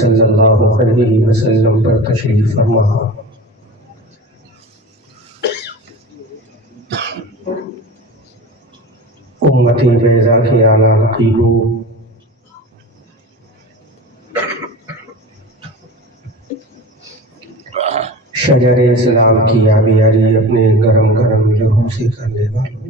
صلی اللہ علیہ وسلم پر تشریف فرما۔ امتی بیضا کے اعلیٰ رقیبو، شجر اسلام کی آبیاری اپنے گرم گرم لہو سے کرنے والوں،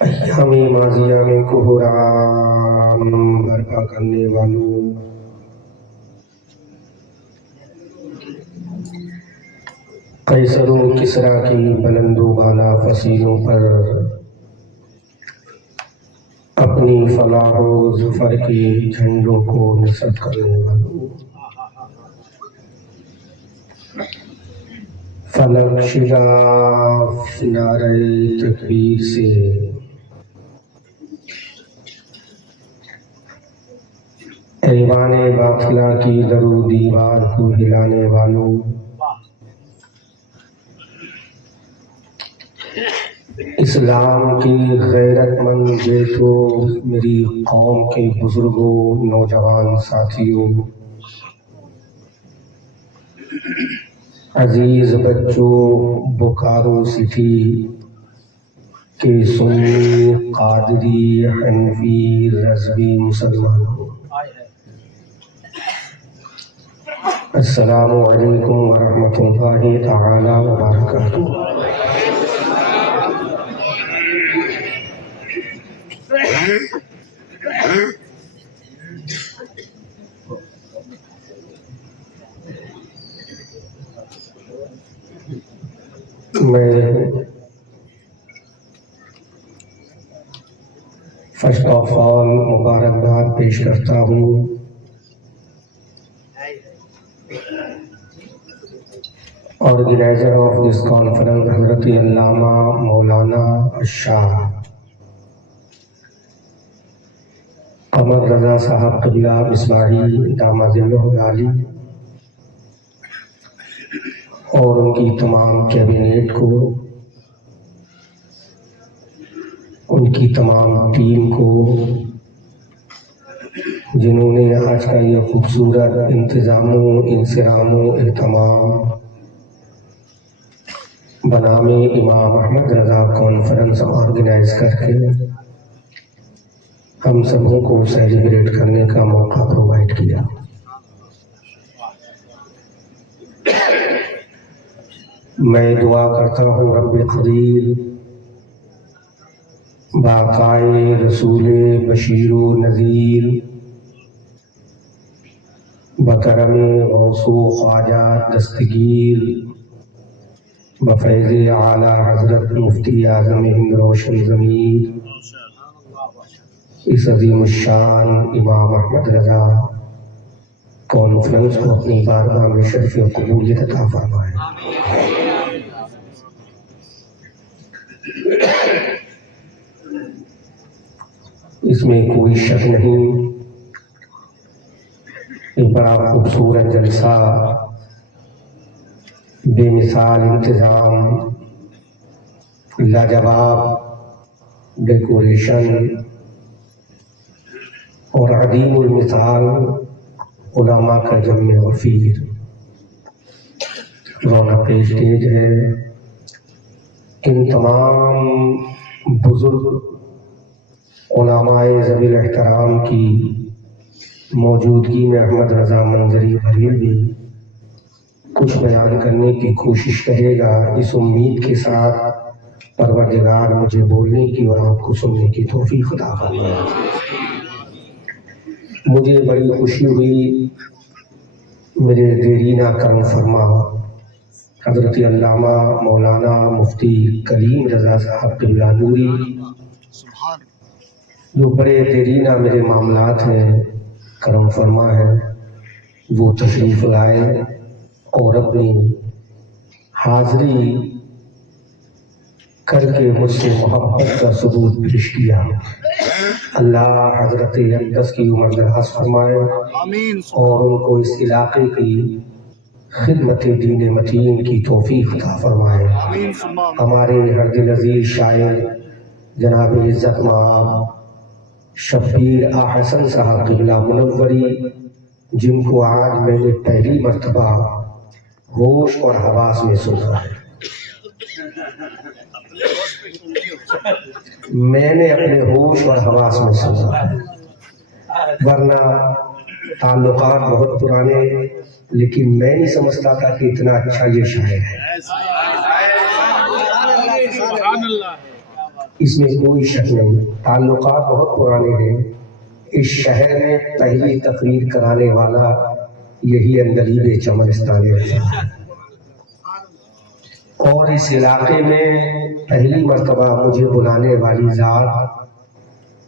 ایام ماضیہ میں کوہرام برپا کرنے والوں، قیصر و کسریٰ کی بلند و بالا فصیلوں پر اپنی فلاح و ظفر کے جھنڈوں کو نصب کرنے والوں، فلک شگاف نعرہ تکبیر سے ایوان باطلہ کی در و دیوار کو ہلانے والوں، اسلام کی غیرت مند بیٹوں، میری قوم کے بزرگوں، نوجوان ساتھیوں، عزیز بچوں، بوکارو سٹی کے سنی، قادری، حنفی، رضوی مسلمانوں، السلام علیکم ورحمۃ اللہ تعالی وبرکاتہ۔ میں فرسٹ آف آل مبارکباد پیش کرتا ہوں آرگنائزر آف دس کانفرنس حضرت علامہ مولانا الشاہ قمر رضا صاحب قبلہ مصباحی داماد اللہ علی اور ان کی تمام کیبنیٹ کو، ان کی تمام ٹیم کو، جنہوں نے آج کا یہ خوبصورت انتظام و انصرام و اہتمام بنام امام احمد رضا کانفرنس آرگنائز کر کے ہم سبوں کو سیلیبریٹ کرنے کا موقع پرووائڈ کیا۔ میں دعا کرتا ہوں رب قدیر باقائے رسول بشیر و نذیر بکرم غوث و خواجہ دستگیر بفیض اعلیٰ حضرت مفتی اعظم ہند روشن ضمیر اس عظیم الشان امام احمد رضا کانفرنس کو اپنی بارگاہ میں شرف و قبولیت عطا فرمائے۔ اس میں کوئی شک نہیں، ایک بڑا خوبصورت جلسہ، بے مثال انتظام، لاجواب ڈیکوریشن اور عدیم المثال علماء کا جمع وفیر، رونق اسٹیج ہے۔ ان تمام بزرگ علماء ذوی الاحترام کی موجودگی میں احمد رضا منظری بریلوی کچھ بیان کرنے کی کوشش کرے گا، اس امید کے ساتھ پروردگار مجھے بولنے کی اور آپ کو سننے کی توفیق عطا فرمائے۔ مجھے بڑی خوشی ہوئی، میرے دیرینہ کرم فرما حضرت علامہ مولانا مفتی کلیم رضا صاحب قبلہ نوری، جو بڑے دیرینہ میرے معاملات ہیں، کرم فرما ہے، وہ تشریف لائے اور اپنی حاضری کر کے مجھ سے محبت کا ثبوت پیش کیا۔ اللہ حضرت اقدس کی عمر دراز فرمائے اور ان کو اس علاقے کی خدمت دین متین کی توفیق عطا فرمائے۔ ہمارے ہر دل عزیز شاعر جناب عزت مآب شبیر احسن صاحب قبلہ منوری، جن کو آج میں نے پہلی مرتبہ ہوش اور حواس میں سنا ہے۔ میں نے اپنے ہوش اور حواس میں سنا ہے، ورنہ تعلقات بہت پرانے، لیکن میں نہیں سمجھتا تھا کہ اتنا اچھا یہ شاعر ہے۔ اس میں کوئی شک نہیں، تعلقات بہت پرانے ہیں۔ اس شہر میں پہلی تقریر کرانے والا یہی عندلیب چمنستان رضا ہے، اور اس علاقے میں پہلی مرتبہ مجھے بلانے والی ذات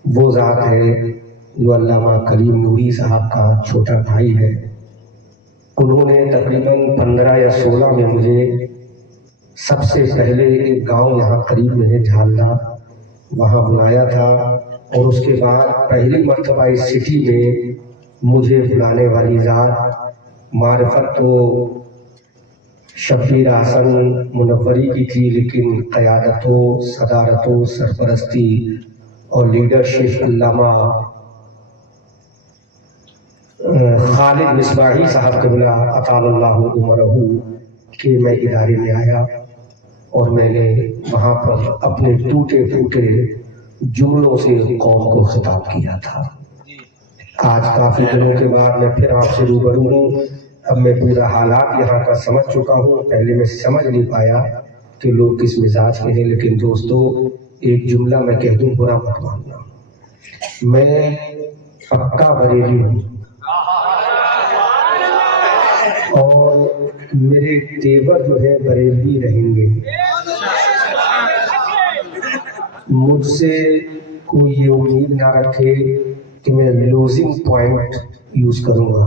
وہ ذات ہے جو علامہ کلیم نوری صاحب کا چھوٹا بھائی ہے۔ انہوں نے تقریباً 15 یا 16 میں مجھے سب سے پہلے ایک گاؤں یہاں قریب میں ہے جھالدہ، وہاں بلایا تھا، اور اس کے بعد پہلی مرتبہ اس سٹی میں مجھے بلانے والی ذات معرفت تو شبیر احسن منوری کی تھی، لیکن قیادت و صدارت و سرپرستی اور لیڈرشپ علامہ خالد مصباحی صاحب قبلہ اطال اللہ عمرہ کے میں ادارے میں آیا، اور میں نے وہاں پر اپنے ٹوٹے پھوٹے جملوں سے قوم کو خطاب کیا تھا۔ آج کافی دنوں کے بعد میں پھر آپ سے روبرو ہوں۔ اب میں پورا حالات یہاں کا سمجھ چکا ہوں، پہلے میں سمجھ نہیں پایا کہ لوگ کس مزاج کے ہیں، لیکن دوستو ایک جملہ میں کہہ دوں، برا مت ماننا، میں پکا بریلی ہوں، اور میرے تیور جو ہے بریلوی رہیں گے۔ مجھ سے کوئی یہ امید نہ رکھے کہ میں لوزنگ پوائنٹ یوز کروں گا،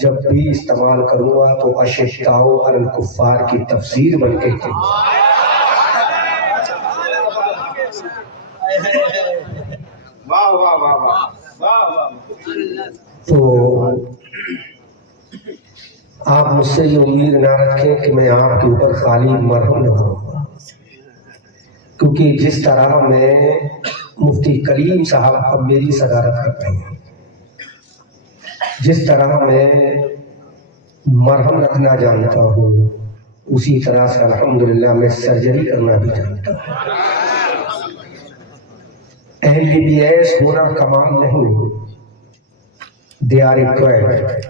جب بھی استعمال کروں گا تو اشداء علی الکفار کی تفسیر بن کے کہوں گا۔ تو آپ مجھ سے یہ امید نہ رکھیں کہ میں آپ کے اوپر خالی مرہم نہ ہوں گا، کیونکہ جس طرح میں مفتی کلیم صاحب اب میری صدارت کر رہے ہیں، جس طرح میں مرہم رکھنا جانتا ہوں، اسی طرح سے الحمدللہ میں سرجری کرنا بھی جانتا ہوں۔ MBBS ہونا کمال نہیں، دے آر ریکوائرڈ،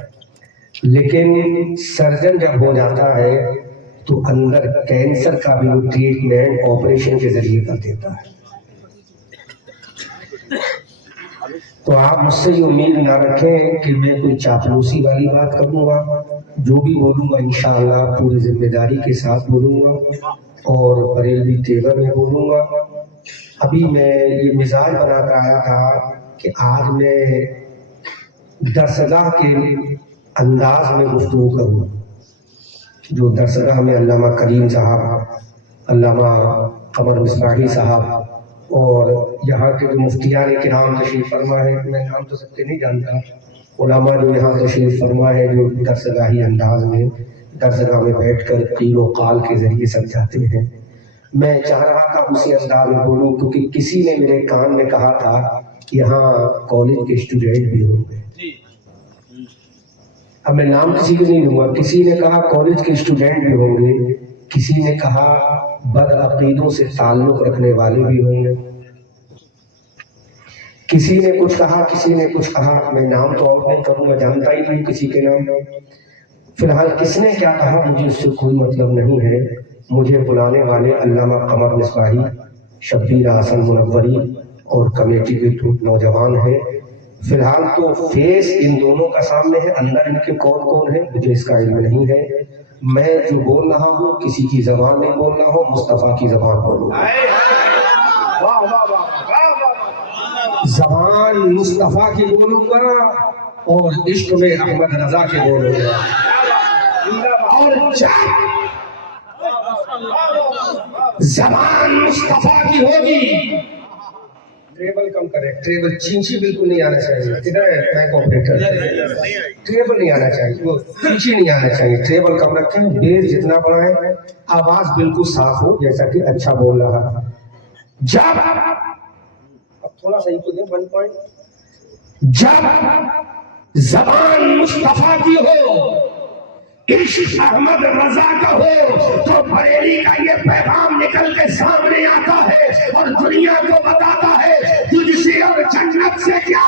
لیکن سرجن جب ہو جاتا ہے تو اندر کینسر کا بھی وہ ٹریٹمنٹ آپریشن کے ذریعے کر دیتا ہے۔ تو آپ مجھ سے یہ امید نہ رکھیں کہ میں کوئی چاپلوسی والی بات کروں گا، جو بھی بولوں گا انشاءاللہ پوری ذمہ داری کے ساتھ بولوں گا، اور بریلوی تیور میں بولوں گا۔ ابھی میں یہ مزاج بنا کر آیا تھا کہ آج میں درسگاہ کے انداز میں گفتگو کروں، جو درسگاہ میں علامہ کریم صاحب، علامہ قمر مصباحی صاحب اور یہاں کے جو مفتیان کرام تشریف فرما ہے، میں نام تو سب کے نہیں جانتا، علماء جو یہاں تشریف فرما ہے، جو درسگاہی انداز میں درسگاہ میں بیٹھ کر قیل و قال کے ذریعے سمجھاتے ہیں، میں چاہ رہا تھا اسی انداز میں بولوں، کیونکہ کسی نے میرے کان میں کہا تھا یہاں کالج کے اسٹوڈنٹ بھی ہوں گے۔ اب میں نام کسی کو نہیں لوں گا، کسی نے کہا کالج کے اسٹوڈنٹ بھی ہوں گے، کسی نے کہا بد عقیدوں سے تعلق رکھنے والے بھی ہوں گے، کسی نے کچھ کہا، کسی نے کچھ کہا، میں نام تو اور نہیں کروں گا، جانتا ہی نہیں کسی کے نام۔ فی الحال کس نے کیا کہا مجھے اس سے کوئی مطلب نہیں ہے، مجھے بلانے والے علامہ قمر مصباحی، شبیر احسن منوری اور کمیٹی کے نوجوان ہیں۔ فی الحال تو فیس ان دونوں کا سامنے ہے، اندر ان کے کون کون ہے مجھے اس کا علم نہیں ہے۔ میں جو بول رہا ہوں کسی کی زبان نہیں بول رہا ہوں، مصطفیٰ کی زبان بولوں گا، زبان مصطفیٰ کی بولوں گا، اور عشق میں احمد رضا کے بولوں گا، اور جب زبان مصطفیٰ کی ہوگی، ٹریبل کم کرے، ٹریبل چینچی بالکل نہیں آنا چاہیے، کدھر ہے بینک آپریٹر، ٹریبل نہیں آنا چاہیے، وہ چینچی نہیں آنا چاہیے، ٹریبل کم رکھیں، بیس جتنا بڑا ہے، آواز بالکل صاف ہو، جیسا کہ اچھا بول رہا۔ جب थोड़ा सा इनको दे 1 पॉइंट। जब जबान मुस्तफा की हो, इश्क अहमद रजा का हो, तो बरेली का ये पैगाम निकल के सामने आता है और दुनिया को बताता है तुझसे और जन्नत से क्या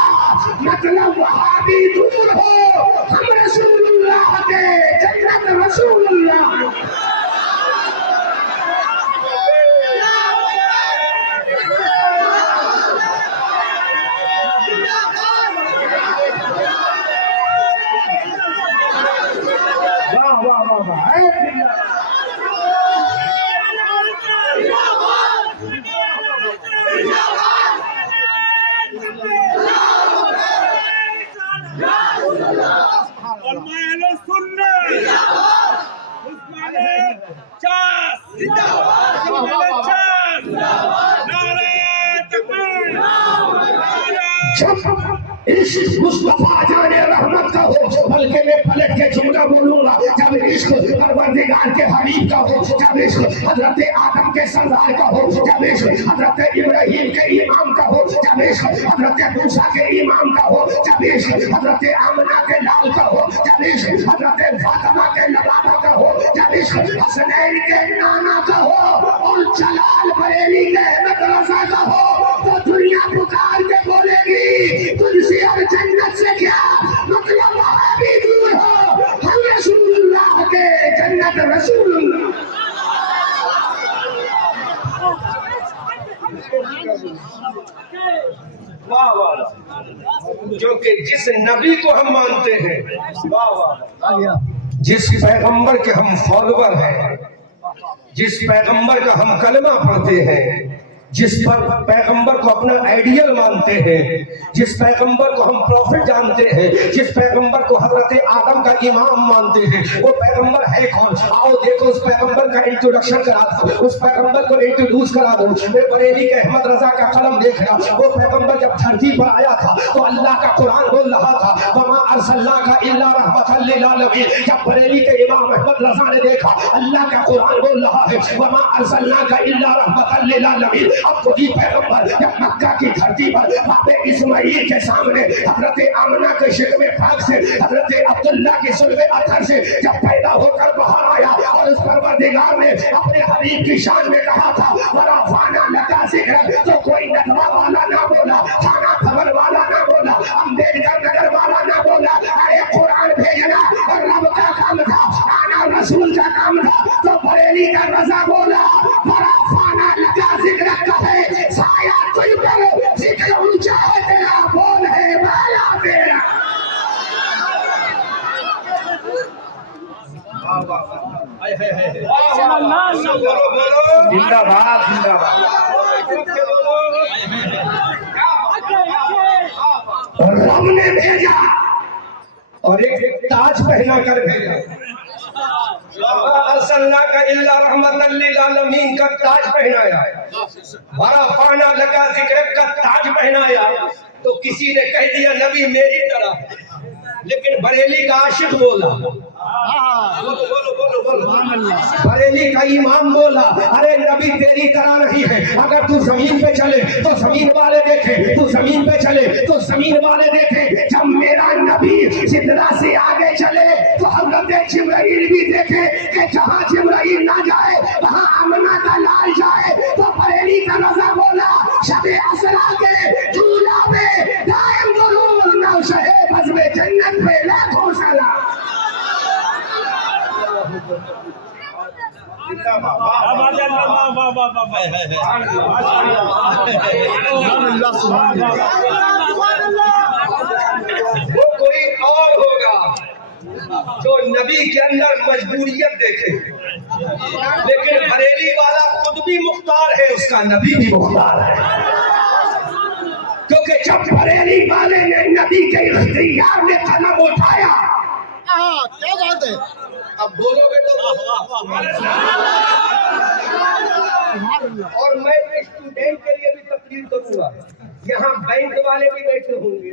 मतलब, वहां भी दूर हो, हम रसूलुल्लाह के, जन्नत रसूलुल्लाह। इश्क मुस्तफा जाने रहमत का हो, बल्कि मैं पलट के जुमला बोलूंगा, जब इश्क परवरदिगार के हबीब का हो, जब इश्क हजरत आदम के सरदार का हो, जब इश्क हजरत इब्राहिम के इमाम का हो, जब इश्क हजरत मूसा के इमाम का हो, जब इश्क हजरत आमना के लाल का हो, जब इश्क हजरत फातिमा के लबाबा का हो, जब इश्क हसनैन के नाना का हो और जलाल बरेली के अहमद रजा का हो, तो दुनिया पुकार के बोलेगी तुझसे और जन्नत से क्या मतलब, वहां भी दूर हो, हम रसूलुल्लाह के, जन्नत रसूलुल्लाह। वाह वाह, जो कि जिस नबी को हम मानते हैं, वाह वाह, जिस पैगंबर के हम फॉलोवर हैं, जिस पैगंबर का हम कलमा पढ़ते हैं, जिस पर पैगंबर को अपना आइडियल मानते हैं, जिस पैगंबर को हम प्रॉफिट जानते हैं, जिस पैगंबर को हजरत आदम का इमाम मानते हैं, वो पैगंबर है कौन? आओ देखो उस पैगंबर का इंट्रोडक्शन करा दो, उस पैगंबर को इंट्रोड्यूस करा दो। मैं बरेली के अहमद रजा का कलम देख रहा, वो पैगंबर जब धरती पर आया था तो अल्लाह का कुरान बोल रहा था वमा अर्सलनाका इल्ला रहमतल लिल आलमीन। जब बरेली के इमाम अहमद रजा ने देखा अल्लाह का कुरान बोल रहा है वमा अर्सलनाका इल्ला रहमतल लिल आलमीन। अब वही पैगंबर जब मक्का की धरती पर बाबे इस्माइल के सामने हजरत आमना के शिकवे फाक से, हजरत अब्दुल्ला की सुल्बे अथर से जब पैदा होकर बाहर आया और उस परवरदिगार ने अपने हबीब की शान में कहा था वरा फाना लगा जिक्र, तो कोई नदवा वाला ना बोला, थाना खबर वाला ना बोला, अम्बेडकर नगर वाला ना बोला, अरे कुरान भेजना और रब का काम था, आना रसूल का काम था, तो बरेली का रजा बोला वरा फाना लगा जिक्र कहे साया तुझ पर जिक्र ऊंचा है तेरा, बोल है वाला तेरा। जिंदाबाद जिंदाबाद। और रब ने भेजा और एक ताज पहना कर भेजा, अल्लाह का इल्ला रहमतल लिल आलमीन का ताज पहनाया, बड़ा फाना लगा जिक्र का ताज पहनाया। तो किसी ने कह दिया नबी मेरी तरह, लेकिन बरेली का आशिक बोला, बोलो बोलो बोलो बोलो, बरेली का इमाम बोला अरे नबी तेरी तरह नहीं है, अगर तू जमीन पे चले तो जमीन वाले देखे, तू जमीन पे चले तो जमीन वाले देखे। जब मेरा नबी सिदरा से आगे चले तो हजरत जिब्राइल भी देखे कि जहाँ जिब्राइल ना जाए वहाँ आमना का लाल जाए। तो बरेली का रजा बोला शबे असरा के झूला में दायम दुरूद नौ शहे बज़्मे जन्नत पे लाखों सलाम। वो कोई और होगा जो नबी के अंदर मजबूरियत देखे, लेकिन बरेली वाला खुद भी मुख्तार है, उसका नबी भी मुख्तार है। क्योंकि जब बरेली वाले ने नबी के इख्तियार में कदम उठाया, क्या बात है, अब बोलोगे तो और मैं स्टूडेंट के लिए भी तकलीफ करूंगा। यहाँ बैंक वाले भी बैठे होंगे,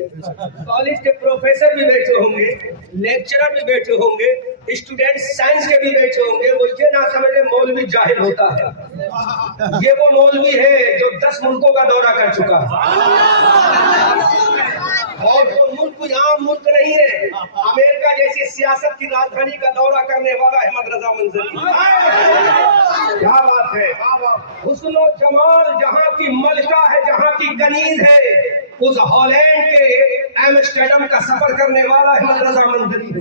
कॉलेज के प्रोफेसर भी बैठे होंगे, लेक्चरर भी बैठे होंगे, स्टूडेंट साइंस के भी बैठे होंगे, वो ये ना समझे मौलवी जाहिल होता है। ये वो मौलवी है जो 10 मुल्कों का दौरा कर चुका है, और वो मुल्क आम मुल्क नहीं है। अमेरिका जैसी सियासत की राजधानी का दौरा करने वाला अहमद रजा मंजरी। क्या बात है। हुस्न और जमाल जहाँ की मलका है, जहाँ की कनीज है, उस हॉलैंड के एम्स्टर्डम का सफर करने वाला अहमद रजा मंजरी है।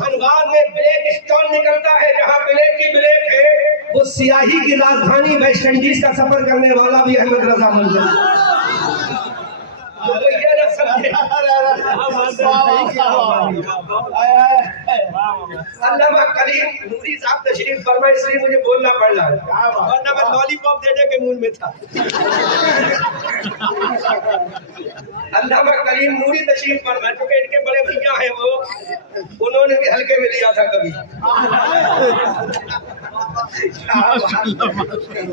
धनबाद में ब्लैक स्टोन निकलता है, जहाँ ब्लैक की ब्लैक है, वो सियाही की राजधानी वेस्ट इंडीज का सफर करने वाला भी अहमद रजा मंजरी। अल्लामा कलीम नूरी साहब तशरीफ फरमा, इसलिए मुझे बोलना पड़ रहा है, वरना मैं लॉलीपॉप देने के मूड में था। अल्लामा कलीम नूरी तशरीफ फरमा, क्योंकि इनके बड़े भैया हैं वो, उन्होंने भी हल्के में लिया था कभी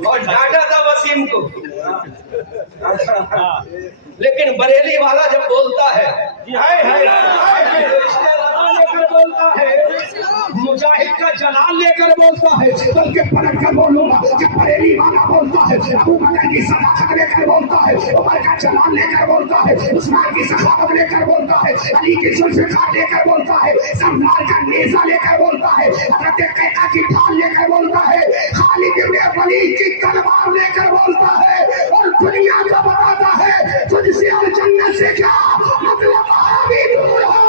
और डांटा था वसीम को। लेकिन बरेली वाला जब बोलता है, बोलता है, मुजाहिद का जलाल लेकर बोलता है, बल्कि पलट कर बोलूंगा कि बरेली वाला बोलता है, अबू बकर की सदाकत लेकर बोलता है, उमर का जलाल लेकर बोलता है, उस्मान की सखावत लेकर बोलता है, अली की जुल्फ़िकार लेकर बोलता है, सरदार का नेज़ा लेकर बोलता है, हज़रत कैका की ढाल लेकर बोलता है, खालिद इब्न वलीद की तलवार लेकर बोलता है, और दुनिया को बताता है तुझसे और जन्नत से क्या मतलब, भी दूर हो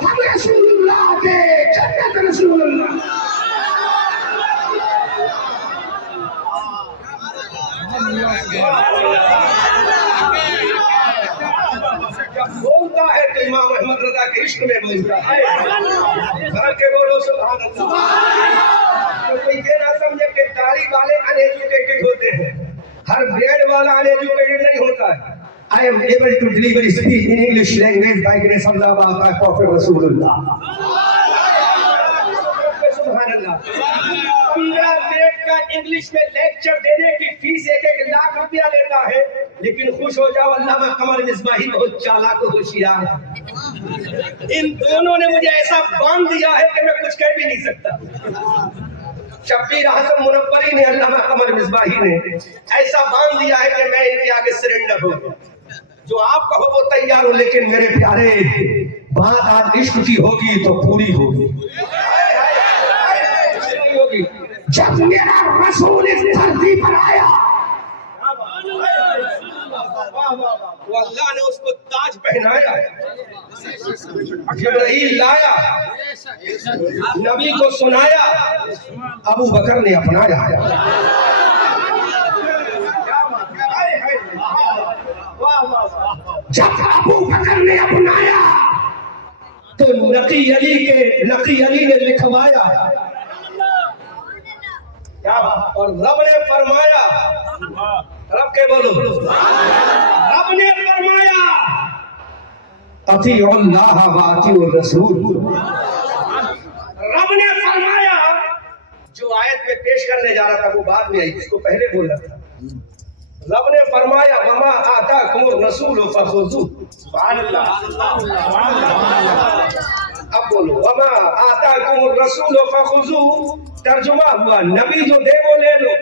हम रसूलुल्लाह के, जन्नत रसूलुल्लाह। बोलता है तो इमाम अहमद रजा के इश्क में बोलता है, घर के बोलो सुभान अल्लाह। तो कोई ये ना समझे कि दाढ़ी वाले अनएजुकेटेड होते हैं, हर ग्रेड वाला अनएजुकेटेड नहीं होता है। I am able to deliver speech in English language by grace of Allah by Prophet Rasulullah. सुभान अल्लाह। 15 मिनट का इंग्लिश में लेक्चर देने की फीस 1-1 लाख रुपया लेता है, लेकिन खुश हो जाओ अल्लामा कमर मिसबाही बहुत चालाक और होशियार है। इन दोनों ने मुझे ऐसा बांध दिया है कि मैं कुछ कह भी नहीं सकता। शब्बीर हसन मुनव्वरी ने, अल्लामा कमर मिसबाही ने ऐसा बांध दिया है कि मैं इनके आगे सरेंडर हो गया। जो आप कहो वो तैयार हो, लेकिन मेरे प्यारे बात आज इश्क की होगी तो पूरी होगी। जब मेरा रसूल इस धरती पर आया, वो अल्लाह ने उसको ताज पहनाया, जिब्राइल लाया, नबी को सुनाया, अबू बकर ने अपनाया। जब अबू बकर ने अपनाया तो नकी अली ने लिखवाया, और रब ने फरमाया, रब के बोलो, रब ने फरमाया अतीउल्लाह व अतीउर रसूल। रब ने फरमाया, जो आयत में पेश करने जा रहा था वो बाद में आई, इसको पहले बोल रहा था। रब ने फरमाया वमा आताकुमुर रसूल फखुज़ू। सुभान अल्लाह। अब बोलो, वमा आताकुमुर रसूल फखुज़ू, तर्जुमा हुआ नबी जो दे वो ले लो।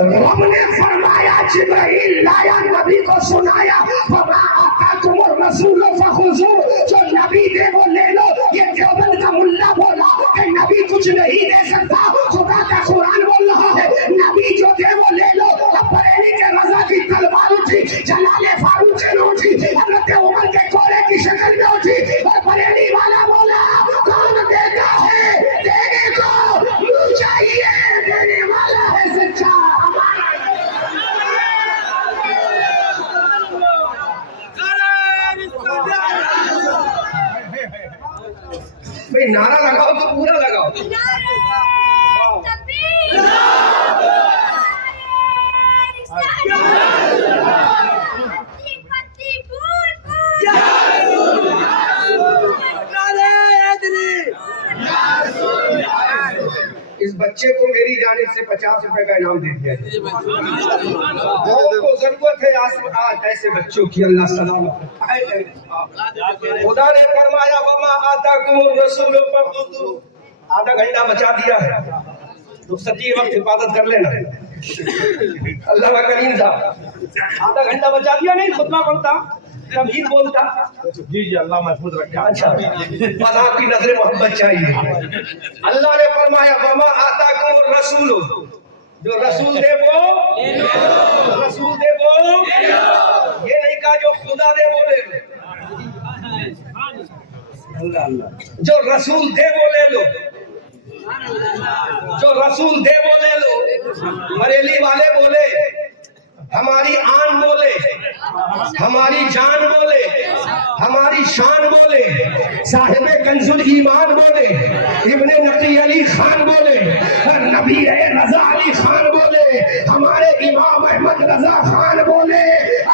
रब ने फरमाया जिब्राइल लाया, नबी को सुनाया, वमा आताकुमुर रसूल फखुज़ू, जो नबी दे वो ले लो। ये देवबंद का मुल्ला बोला कि नबी कुछ नहीं दे सकता, खुदा का कुरान बोल रहा है नबी जो दे वो ले लो। बरेली के रजा की तलवार उठी, जलाले फारूक से उठी, हज़रत उमर के कोरे की शक्ल में उठी, और बरेली वाला बोला कौन देता है, देने को मुझे चाहिए, देने वाला है सच्चा। भाई नारा लगाओ तो पूरा लगाओ। इस बच्चे को मेरी जानिब سے 50 روپے کا انعام دے دیا جائے. لوگوں کو ضرورت ہے آج ایسے بچوں کی. اللہ سلامت رکھے. خدا نے فرمایا وما آتاکم الرسول فخذوہ. آدھا گھنٹہ بچا دیا ہے تو سچی وقت حفاظت کر لینا. اللہ کریم صاحب آدھا گھنٹہ بچا دیا, نہیں خطبہ پڑھتا تمہید بولتا. جی جی اللہ محفوظ رکھا. اچھا بس آپ کی نظر محبت چاہیے. اللہ نے فرمایا وما آتاکم الرسول, جو رسول دے وہ رسول دے وہ, یہ نہیں کہا جو خدا دے وہ لے لو. جو رسول دے وہ لے لو, جو رسول دے وہ لے لو. بریلی والے بولے ہماری آن بولے, ہماری جان بولے, ہماری شان بولے, صاحب کنز الایمان بولے, ابن نقی علی خان بولے, نبی رضا علی خان بولے, ہمارے امام احمد رضا خان بولے.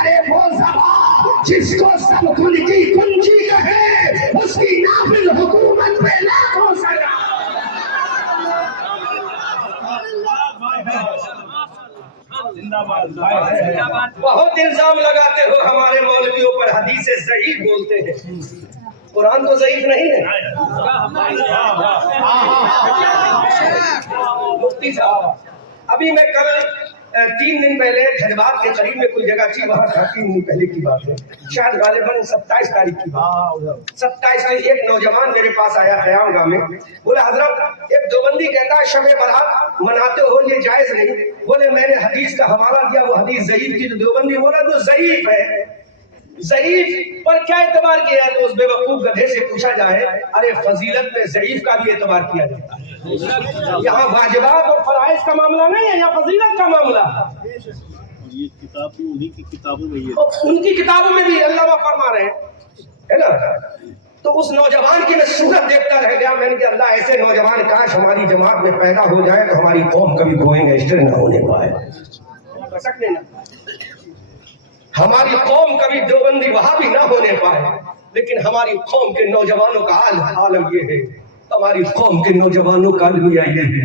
ارے وہ زبان جس کو سب کل کی کنجی کہے اس کی نافذ حکومت پہ لاکھوں سزا. بہت الزام لگاتے ہو ہمارے مولویوں پر, حدیث ضعیف بولتے ہیں. قرآن تو ضعیف نہیں ہے. مفتی صاحب ابھی میں کل 3 دن پہلے دھنباد کے قریب میں کوئی جگہ تھی, وہاں 3 دن پہلے کی بات ہے, شاید غالباً 27 تاریخ کی بات. 27 میں ایک نوجوان میرے پاس آیا قیام گاہ میں, بولے حضرت ایک دیوبندی کہتا ہے شب برات مناتے ہو یہ جائز نہیں. بولے میں نے حدیث کا حوالہ دیا, وہ حدیث ضعیف کی. تو دیوبندی بولا تو ضعیف ہے, ضعیف پر کیا اعتبار کیا ہے؟ تو اس بے وقوف گدھے سے پوچھا جائے, ارے فضیلت میں ضعیف کا بھی اعتبار کیا جاتا ہے. یہاں واجبات اور فرائض کا معاملہ نہیں ہے, یہاں فضیلت کا معاملہ. یہ کتاب بھی انہی کی کتابوں میں ہے, ان کی کتابوں میں بھی اللہ وہ فرما رہے ہیں, ہے نا. تو اس نوجوان کی میں صورت دیکھتا رہ گیا. میں نے کہا اللہ ایسے نوجوان کاش ہماری جماعت میں پیدا ہو جائے تو ہماری قوم کبھی گوئیں گے نہ ہونے پائے. ہماری قوم کبھی دیوبندی وہاں بھی نہ ہونے پائے, لیکن ہماری قوم کے نوجوانوں کا عالم یہ ہے, ہماری قوم کے نوجوانوں کا المیہ یہ ہے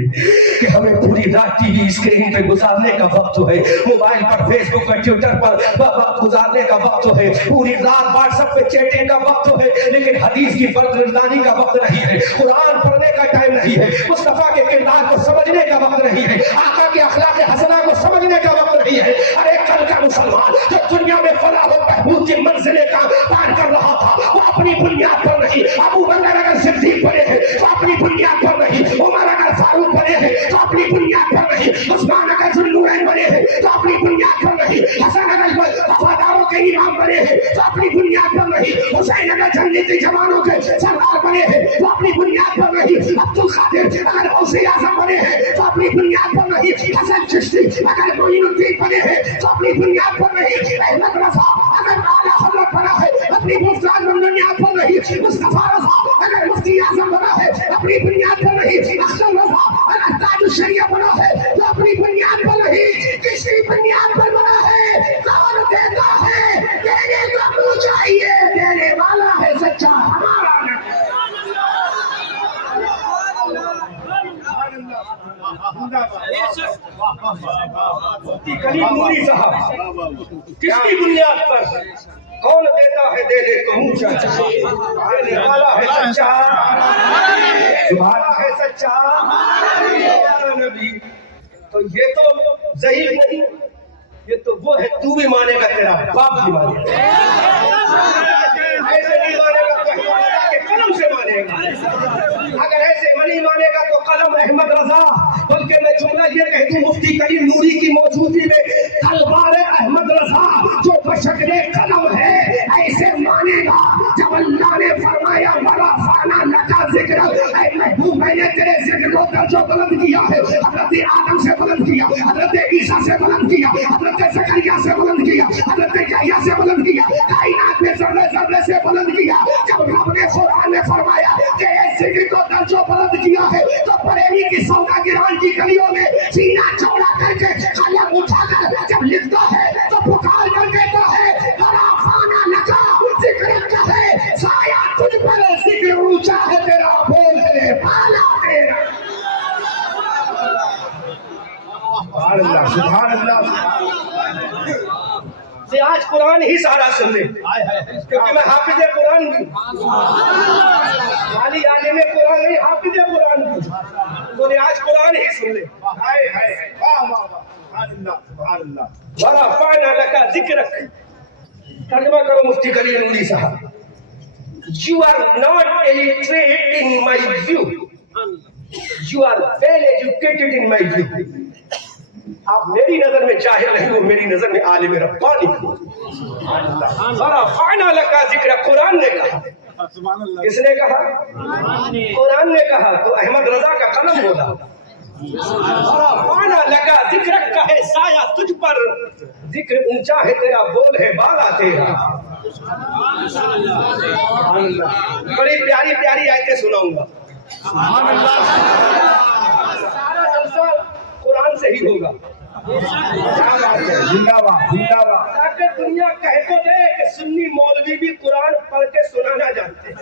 کہ ہمیں پوری رات ٹی وی اسکرین پہ گزارنے کا وقت ہے, موبائل پر فیس بک پر ٹویٹر پر وقت گزارنے کا وقت ہے, پوری رات واٹس ایپ پہ چیٹنگ کا وقت ہے, لیکن حدیث کی فرزندانی کا وقت نہیں ہے, قرآن پڑھنے کا ٹائم نہیں ہے, مصطفیٰ کے کردار کو سمجھنے کا وقت نہیں ہے, آقا کے اخلاق حسنہ کو سمجھنے کا وقت نہیں ہے. ارے کل کا مسلمان جو دنیا میں فلاح و بہبود کی منزلیں کا پار کر رہا تھا وہ اپنی بنیاد پر نہیں. ابو بکر اگر صدیق بنے ہیں تو اپنی بنیاد پر نہیں, عمر اگر فاروق بنے ہیں تو اپنی بنیاد پر نہیں, عثمان اگر ذوالنورین بنے ہیں تو اپنی بنیاد پر نہیں, حسن اگر وفاداروں کے امام بنے ہیں تو اپنی بنیاد پر نہیں, حسین اگر جنتی جوانوں کے سردار بنے ہیں تو اپنی بنیاد پر نہیں, عبد القادر اگر غوث اعظم بنے ہیں تو اپنی بنیاد پر نہیں, حسن چشتی اگر معین الدین بنے ہیں تو اپنی بنیاد پر نہیں, احمد رضا اگر اعلیٰ حضرت بنا ہے اپنی بنیاد پر نہیں, مصطفیٰ رضا اگر مفتی اعظم بنا ہے اپنی بنیاد پر نہیں, اختر رضا اگر تاج الشریعہ بنا ہے تو اپنی بنیاد پر نہیں, کسی بنیاد پر بنا ہے. کون دیتا ہے؟ دینے کا منہ چاہیے, دینے والا ہے سچا ہمارا. کلیم نوری صاحب کس کی بنیاد پر, کون دیتا ہے دینے کو منہ چاہیے, دینے والا ہے سچا, تمہارا ہے سچا نبی. تو یہ تو ضعیف نہیں, یہ تو وہ ہے, تو بھی مانے گا تیرا باپ بھی مانے گا, ایسے نہیں مانے گا تو اللہ کے قلم سے مانے گا, اگر ایسے نہیں مانے گا تو قلم احمد رضا. بلکہ میں جملہ یہ کہہ دوں مفتی کلیم نوری کی موجودگی میں تلوار احمد رضا جو بشکل قلم ہے ایسے مانے گا جب اللہ نے فرمایا ورفعنا لک ذکرک, اے محبوب میں نے تیرے ذکر کو درجہ بلند کیا ہے, حضرت آدم سے بلند کیا, حضرت عیسیٰ سے بلند کیا, حضرت زکریا سے بلند کیا, حضرت یحییٰ سے بلند کیا, کائنات میں ذرے ذرے سے بلند کیا. جب رب نے قرآن میں فرمایا کہ اس ذکر کو درجہ بلند کیا ہے تو بریلی کی سودا گران کی گلیوں میں سینہ چوڑا کر کے قلم اٹھا کر جب لکھتا ہے تو پکار کر کہتا ہے ورفعنا لک ذکرک ہے, سایہ تجھ پر ذکر اونچا ہے تیرا, بول ہے بالا تیرا. قرآن ہی سارا سن لے، کیونکہ میں حافظ قرآن بھی خالی عالم قرآن نہیں، حافظ قرآن بھی، تو آج قرآن ہی سن لے۔ وَرَفَعْنَا لَكَ ذِكْرَكَ، ترجمہ کرو مفتی خلیل نوری صاحب۔ You are not illiterate in my view. You are well educated in my view. آپ میری نظر میں جاہل نہیں ہو، میری نظر میں عالم ربانی ہو۔ وَرَفَعْنَا لَكَ ذِكْرَكَ، قرآن نے کہا۔ کس نے کہا؟ قرآن نے کہا، تو احمد رضا کا قلم بولا۔ وَرَفَعْنَا لَكَ ذِكْرَكَ کا ہے سایہ تجھ پر، ذکر اونچا ہے تیرا، بول ہے بالا تیرا۔ بڑی پیاری پیاری آیتیں سناؤں گا، سارا جلسہ قرآن سے ہی ہوگا۔ تاکہ دنیا کہہ تو دے کہ سنی مولوی بھی قرآن پڑھ کے سنانا جانتے ہیں،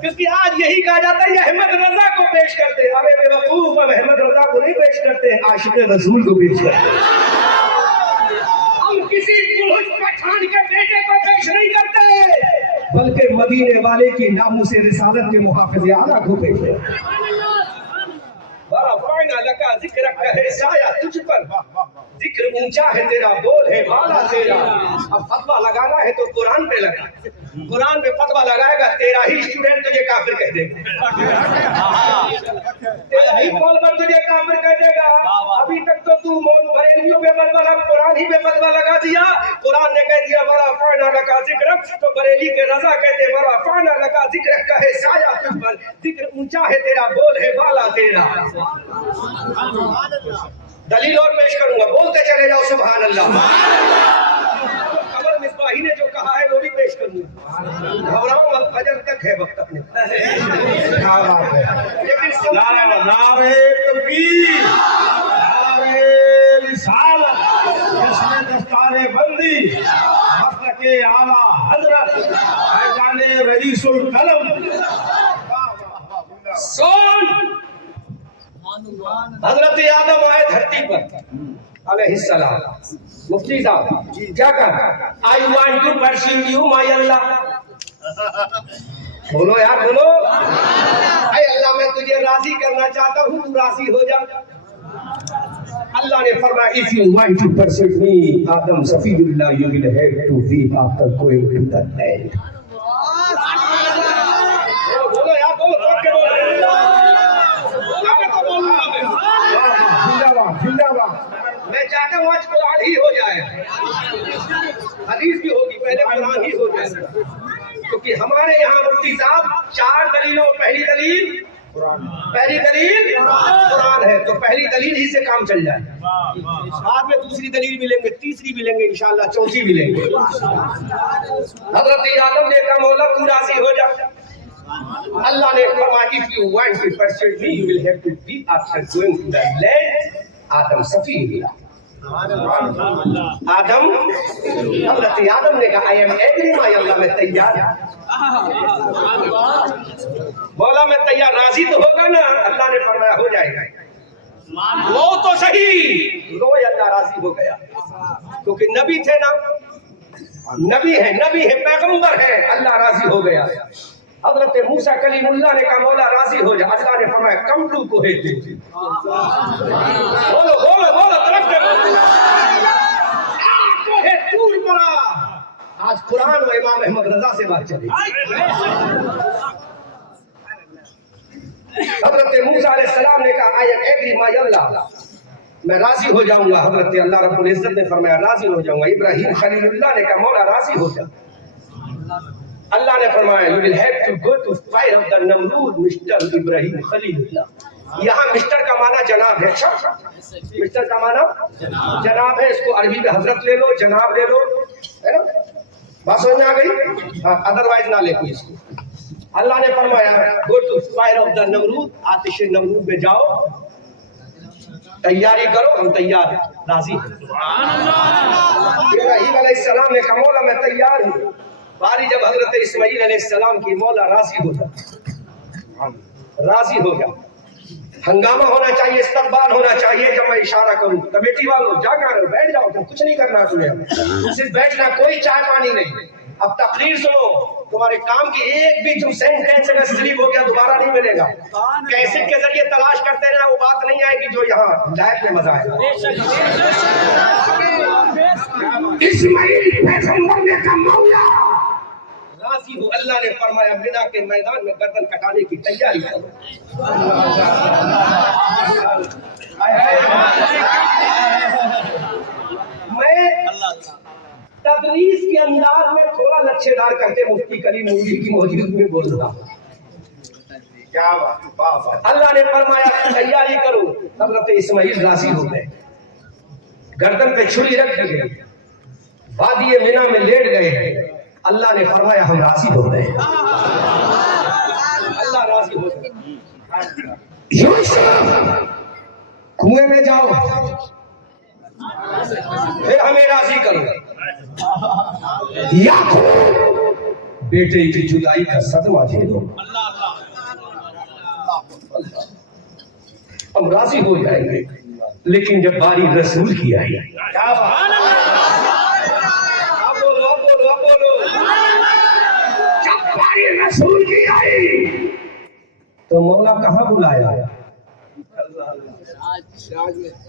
کیونکہ آج یہی کہا جاتا ہے یہ احمد رضا کو پیش کرتے ہیں۔ ابے بے وقوف، ہم احمد رضا کو نہیں پیش کرتے ہیں، عاشق رسول کو پیش کرتے ہیں۔ ہم کسی بلوچ پٹھان کے بیٹے کو پیش نہیں کرتے، بلکہ مدینے والے کی ناموس رسالت کے محافظ اعلیٰ کو پیش کرتے ہیں۔ وَرَفَعْنَا لَكَ ذِكْرَكَ کا ہے سایہ تجھ پر، ذکر اونچا ہے تیرا، بول ہے بالا تیرا۔ اب فتویٰ لگانا ہے تو قرآن پہ لگا، قرآن پہ فتویٰ لگائے گا تیرا ہی اسٹوڈنٹ تجھے کافر کہہ دے گا، تیرا ہی مولوی تجھے کافر کہہ دے گا۔ ابھی تک تو تو بریلویوں پہ فتویٰ، قرآن ہی پہ فتویٰ لگا دیا۔ قرآن نے کہہ دیا وَرَفَعْنَا لَكَ ذِكْرَكَ، تو بریلی کے رضا کہتے وَرَفَعْنَا لَكَ ذِكْرَكَ کا ہے سایہ تجھ پر، ذکر اونچا ہے تیرا، بول ہے بالا تیرا۔ دلیل اور پیش کروں گا، بولتے چلے جاؤ سبحان اللہ۔ قمر مصباحی نے جو کہا ہے وہ بھی پیش کروں گا، گھبراؤں اب فجر تک ہے وقت اپنے، لیکن نعرہ تکبیر، نعرہ رسالت، جشن دستار بندی، مسلک اعلیٰ حضرت فیضان رئیس القلم۔ سن، حضرت آدم آئے دھرتی پر علیہ السلام، مفتی صاحب کیا کہا؟ I want to pursue you my اللہ، بولو یار بولو، اے اللہ میں تجھے راضی کرنا چاہتا ہوں، تو راضی ہو جا۔ اللہ نے فرمایا if you want to pursue me Adam Safi Allah you will have to be after going to the land۔ بولو یار بولو، توڑ کے بولو، میں چاہتا ہوں آج قرآن ہی ہو جائے، حدیث بھی ہوگی، پہلے قرآن ہی ہو جائے، کیونکہ ہمارے یہاں مفتی صاحب 4 دلیلوں، پہلی دلیل قرآن ہے، تو پہلی دلیل ہی سے کام چل جائے، بعد میں دوسری دلیل بھی لیں گے، تیسری بھی لیں گے، انشاءاللہ چوتھی بھی لیں گے۔ حضرت آدم نے کہا مولا تو راضی ہو جا۔ اللہ نے فرمایا if you want to pursue me you will have to be after going to the land۔ آدم صفی اللہ، آدم، حضرت آدم نے کہا I am agree my اللہ، میں تیار ہوں، بولا میں تیار، راضی تو ہوگا نا؟ اللہ نے فرمایا ہو جائے گا، وہ تو صحیح، روئے اللہ راضی ہو گیا، کیونکہ نبی تھے نا، نبی ہے، پیغمبر ہے، اللہ راضی ہو گیا۔ حضرت موسیٰ کلیم اللہ نے کہا مولا راضی ہو جا، اللہ نے فرمایا کم ٹو کو ہے تھی، بولو بولو بولو، طرف کے کو ہے تور پڑا۔ آج قرآن و امام احمد رضا سے بات چلی۔ حضرت موسیٰ علیہ السلام نے کہا I am agree my اللہ، میں راضی ہو جاؤں گا۔ حضرت اللہ رب العزت نے فرمایا راضی ہو جاؤں گا۔ ابراہیم خلیل اللہ نے کہا مولا راضی ہو جا۔ اللہ نے فرمایا you will have to go to fire of the Namrud mister Ibrahim Khalil Allah. یہاں مسٹر کا معنی جناب ہے، مسٹر کا معنی جناب ہے، اس کو عربی میں حضرت لے لو، جناب لے لو، ہے نا؟ بات سمجھ آ گئی؟ ادروائز نہ لے کوئی اس کو۔ اللہ نے فرمایا go to fire of the نمرود، آتش نمرود میں جاؤ، تیاری کرو، ہم تیار ہیں، راضی ہیں۔ ابراہیم علیہ السلام نے کہا مولا میں تیار ہوں۔ باری جب حضرت اسماعیل علیہ السلام کی، مولا راضی ہو جا، راضی ہو گیا۔ हंगामा होना चाहिए, इस्तकबाल होना चाहिए। जब मैं इशारा करूं कमेटी वालों जागा रहो, बैठ जाओ, तुम कुछ नहीं करना, तुम्हें सिर्फ बैठना, कोई चाय पानी नहीं। अब तकरीर सुनो, तुम्हारे काम की एक भी जो सेंटेंस अगर स्लिप हो गया दोबारा नहीं मिलेगा। कैसेट के जरिए तलाश करते रहना, वो बात नहीं आएगी जो यहाँ लाइफ में मजा आएगा। इस्माइल पैगंबर ने कहा मौला राजी हो, अल्लाह ने फरमाया मिना के मैदान में गर्दन कटाने की तैयारी करो। मैं तदरीस के अंदाज में थोड़ा लच्छेदार करके मुफ्ती कलीम नूरी की मौजूद में बोल रहा हूं। क्या बात, अल्लाह ने फरमाया तैयारी करो। हजरत इस्माइल राजी हो गए, गर्दन पे छुरी रख दी गई, वादी मिना में लेट गए। अल्लाह ने फरमाया हम राजी हो गए। अल्लाह राजी हो गए। यूसुफ कुएं में जाओ, फिर हमें राजी करो। याकूब बेटे की जुदाई का सदमा झेलो, हम राजी हो जाएंगे। लेकिन जब बारी रसूल की आई, जब बारी रसूल की आई तो मौला कहाँ बुलाया?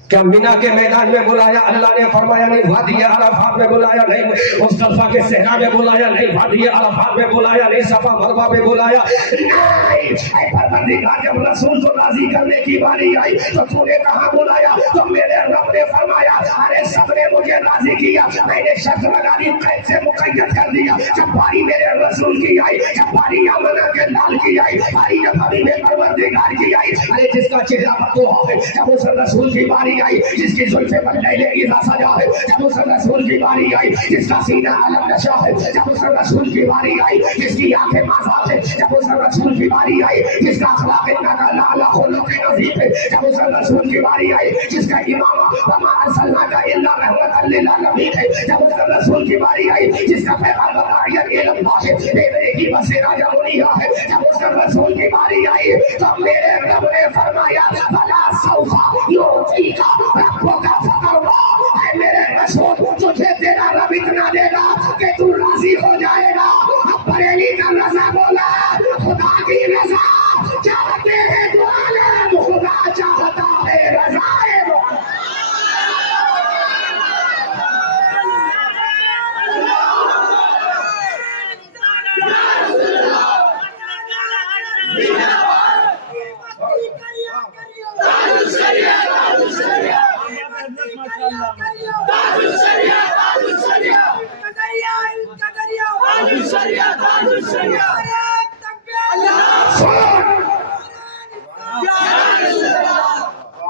क्या मिना के मैदान में बुलाया? अल्लाह ने फरमाया नहीं। वादी अराफात में बुलाया नहीं, मुस्तफा के सहरा में बुलाया नहीं, वादी अराफात में बुलाया नहीं, सफा मरवा में बुलाया नहीं। परवरदिगार जब रसूल को राजी करने की बारी आई तो तूने कहाँ बुलाया? तो मेरे रब ने फरमाया अरे सबने मुझे राजी किया, मैंने शर्त लगा दी, कैद से मुक़य्यद कर दिया। जब बारी मेरे रसूल की आई, जब बारी आमना के लाल की आई, बारी जब अभी में परवरदिगार की आई, अरे जिसका चेहरा बदुआ है, जब उस रसूल की बारी आई, जिसकी जुल्फे पर लैले इज़ा सजा है, जब उस रसूल की बारी आई, जिसका सीना अलम नशा है, जब उस रसूल की बारी आई, जिसकी आंखें माज़ात है, जब उस रसूल की बारी आई, जिसका अखलाक लाला खुलुक़ नज़ीफ़ है, जब उस रसूल की बारी आई, जिसका इमामा वमा अरसलनाका इल्ला रहमतन लिल आलमीन है, जब उस रसूल की बारी आई, जिसका पैगाम दाइयत इल्लाह है, मेरे की बसेरा जमुनिया है, जब उस रसूल की बारी आई तो मेरे रब ने फरमाया भला सौफा युतीका रब्बुका फतरदा, ऐ मेरे रसूल तुझे तेरा रब इतना देगा कि तू राजी हो जाएगा। अब बरेली का रज़ा बोला खुदा की रज़ा चाहते हैं तो आलम खुदा चाहता है रज़ाए।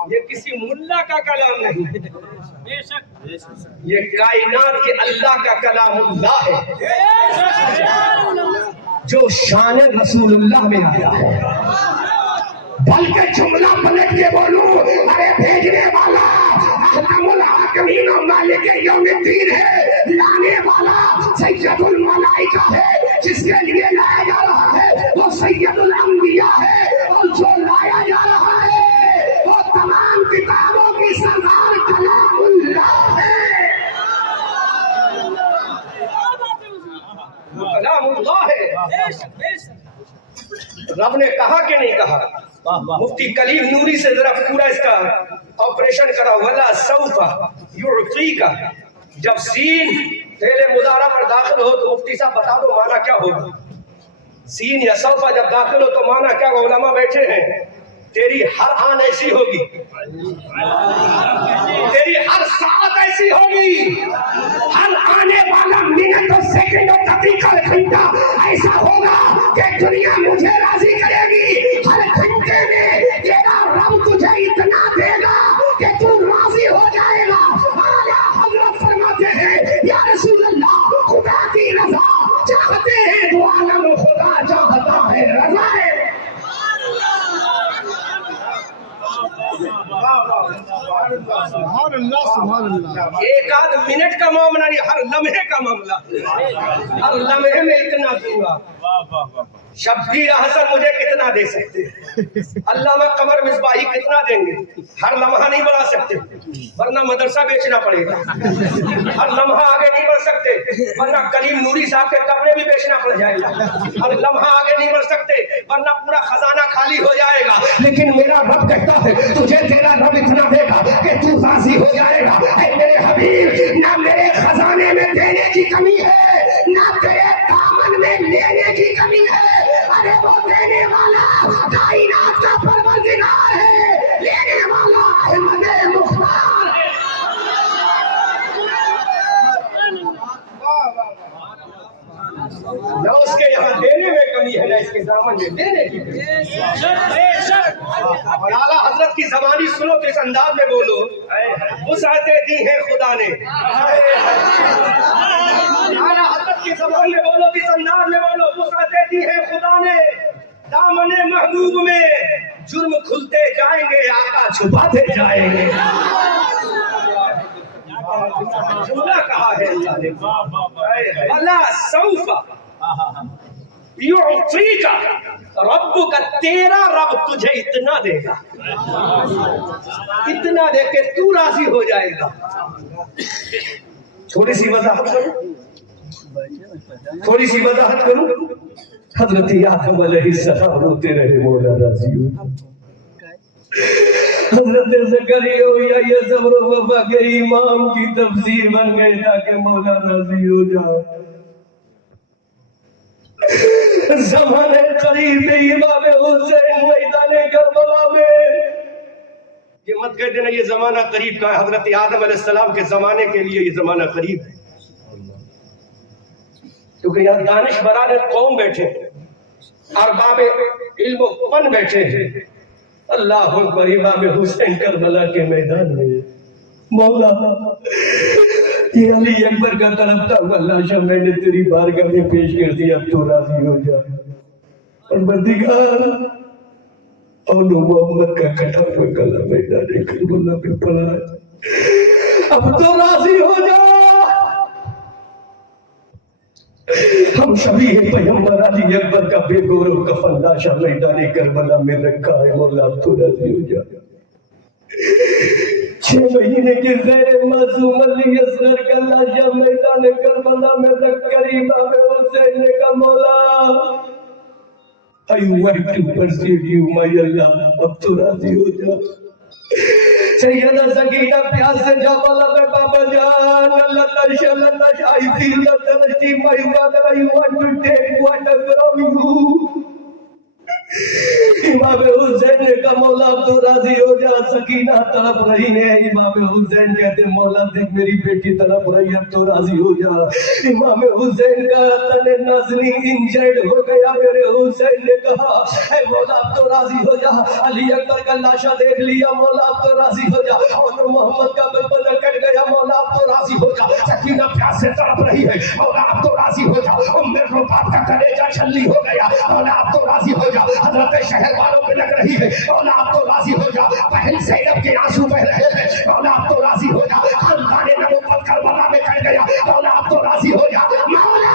ये किसी मुल्ला का कलाम नहीं, ये कायनात के अल्लाह का कलामुल्लाह है, जो शान रसूलुल्लाह में आया है। बल्कि जुमला पलट के बोलूं, अरे भेजने वाला अहकमुल हाकिमीन और मालिक यौमिद्दीन है, लाने वाला सैयदुल मलाइका है, जिसके लिए लाया जा रहा है वो सैयदुल अंबिया है, और जो लाया जा रहा है वो तमाम किताबों की सरदार कलामुल्लाह है। कलामुल्लाह है। रब ने कहा कि नहीं कहा? मुफ्ती कलीम नूरी से जरा पूरा इसका ऑपरेशन करा। वला सौफा युतीका, जब सीन फेले मुदारा पर दाखिल हो तो मुफ्ती साहब बता दो माना क्या होगा? सीन या सौफा जब दाखिल हो तो माना क्या? उलमा बैठे हैं, तेरी हर आन ऐसी होगी, तेरी हर सात ऐसी होगी, हर आने वाला मिनट और सेकंड और दकीका घंटा ऐसा होगा कि दुनिया मुझे राजी करेगी। हर घंटे में तेरा रब तुझे इतना देगा कि तू राजी हो जाएगा। आला हजरत फरमाते हैं या रसूल अल्लाह खुदा की रजा चाहते हैं तो आलम खुदा चाहता है रज़ाए। एक आध मिनट का मामला नहीं, हर लम्हे का मामला, हर लम्हे में इतना दूंगा। شبیر حسن مجھے کتنا دے سکتے ہیں؟ علامہ قمر مصباحی کتنا دیں گے؟ ہر لمحہ نہیں بڑھا سکتے ورنہ مدرسہ بیچنا پڑے گا، ہر لمحہ آگے نہیں بڑھ سکتے ورنہ کلیم نوری صاحب کے کپڑے بھی بیچنا پڑ جائے گا، ہر لمحہ آگے نہیں بڑھ سکتے ورنہ پورا خزانہ خالی ہو جائے گا، لیکن میرا رب کہتا ہے تجھے تیرا رب اتنا دے گا کہ تو راضی ہو جائے گا۔ اے میرے حبیب، نہ میرے خزانے میں دینے کی کمی ہے نہ تیرے دامن میں لینے کی کمی ہے، ارے وہ دینے والا کائنات کا پروردگار ہے، لینے والا احمد مختار ہے۔ نہ اس کے یہاں دینے میں کمی ہے نہ اس کے دامن میں دینے کی کمی ہے۔ اور اعلیٰ حضرت کی زبانی سنو تو اس انداز میں بولو، وسعتیں دی ہیں خدا نے۔ اعلیٰ حضرت کی زبان میں بولو، اس انداز میں بولو، وسعتیں دی ہیں خدا نے، دامن محبوب میں جرم کھلتے جائیں گے، آقا چھپاتے جائیں گے۔ جملہ کہا ہے اللہ نے، وَلَا سَوْفَ يُعْطِيكَ رَبُّكَ، تیرا رب تجھے اتنا دے گا، اتنا دے کے تو راضی ہو جائے گا۔ تھوڑی سی وضاحت کروں، حضرت آدم علیہ السلام روتے رہے مولا راضی ہو، حضرت زکریا یہ صبر و وفا کے امام کی تفسیر بن گئے تاکہ مولا راضی ہو جائے۔ زمانے قریب میں امام حسین میدان کربلا میں، یہ مت کہہ دینا یہ زمانہ قریب کا ہے، حضرت آدم علیہ السلام کے زمانے کے لیے یہ زمانہ قریب ہے، کیونکہ یہاں دانش بران قوم بیٹھے ارباب علم و فن بیٹھے ہیں۔ اللہ اکبر، امام حسین کربلا کے میدان میں مولا یہ علی اکبر کا تڑپتا ہوا لاشا میں نے تیری بارگاہ میں پیش کر دیا، اب تو راضی ہو جا۔ پروردگار اول محمد کا کٹا ہوا گلا میدان کربلا میں پڑا ہے، اب تو راضی ہو جا۔ ہم شبیہ پیغمبر علی اکبر کا بے گور و کفن لاشا میدان کربلا میں رکھا ہے، مولا اب تو راضی ہو جا۔ 6 مہینے کے زیر معصوم علی اصغر کا لاشا میدان کربلا میں رکھ کر امام حسین نے کہا مولا I want to pursue you my Allah، اب تو راضی ہو جا۔ سیدہ سکینہ پیاس سے جا مولا میں بابا جان اللہ تشہد I feel the thirsty my brother I want to take water from you۔ امام حسین نے کہا مولا اب تو راضی ہو جا۔ سکینہ تڑپ رہی ہے، امام حسین کہتے مولا دیکھ میری بیٹی تڑپ رہی ہے، اب تو راضی ہو جا۔ امام حسین کا تن نازنین انجرڈ ہو گیا، میرے حسین نے کہا اے مولا اب تو راضی ہو جا۔ علی اکبر کا لاشا دیکھ لیا، مولا اب تو راضی ہو جا۔ عمر محمد کا بچپن کٹ گیا، مولا اب تو راضی ہو جا۔ سکینہ پیاس سے تڑپ رہی ہے، مولا اب تو راضی ہو جا۔ ام رباب کا کلیجہ چھلی ہو گیا، مولا اب تو راضی ہو جا۔ حضرت شہر والوں پہ لگ رہی ہے، مولا اب تو راضی ہو جا۔ بہن زینب کے آنسو بہ رہے ہیں، مولا اب تو راضی ہو جا۔ خاندان نبوت کربلا میں کٹ گیا، مولا اب تو راضی ہو جا۔ مولا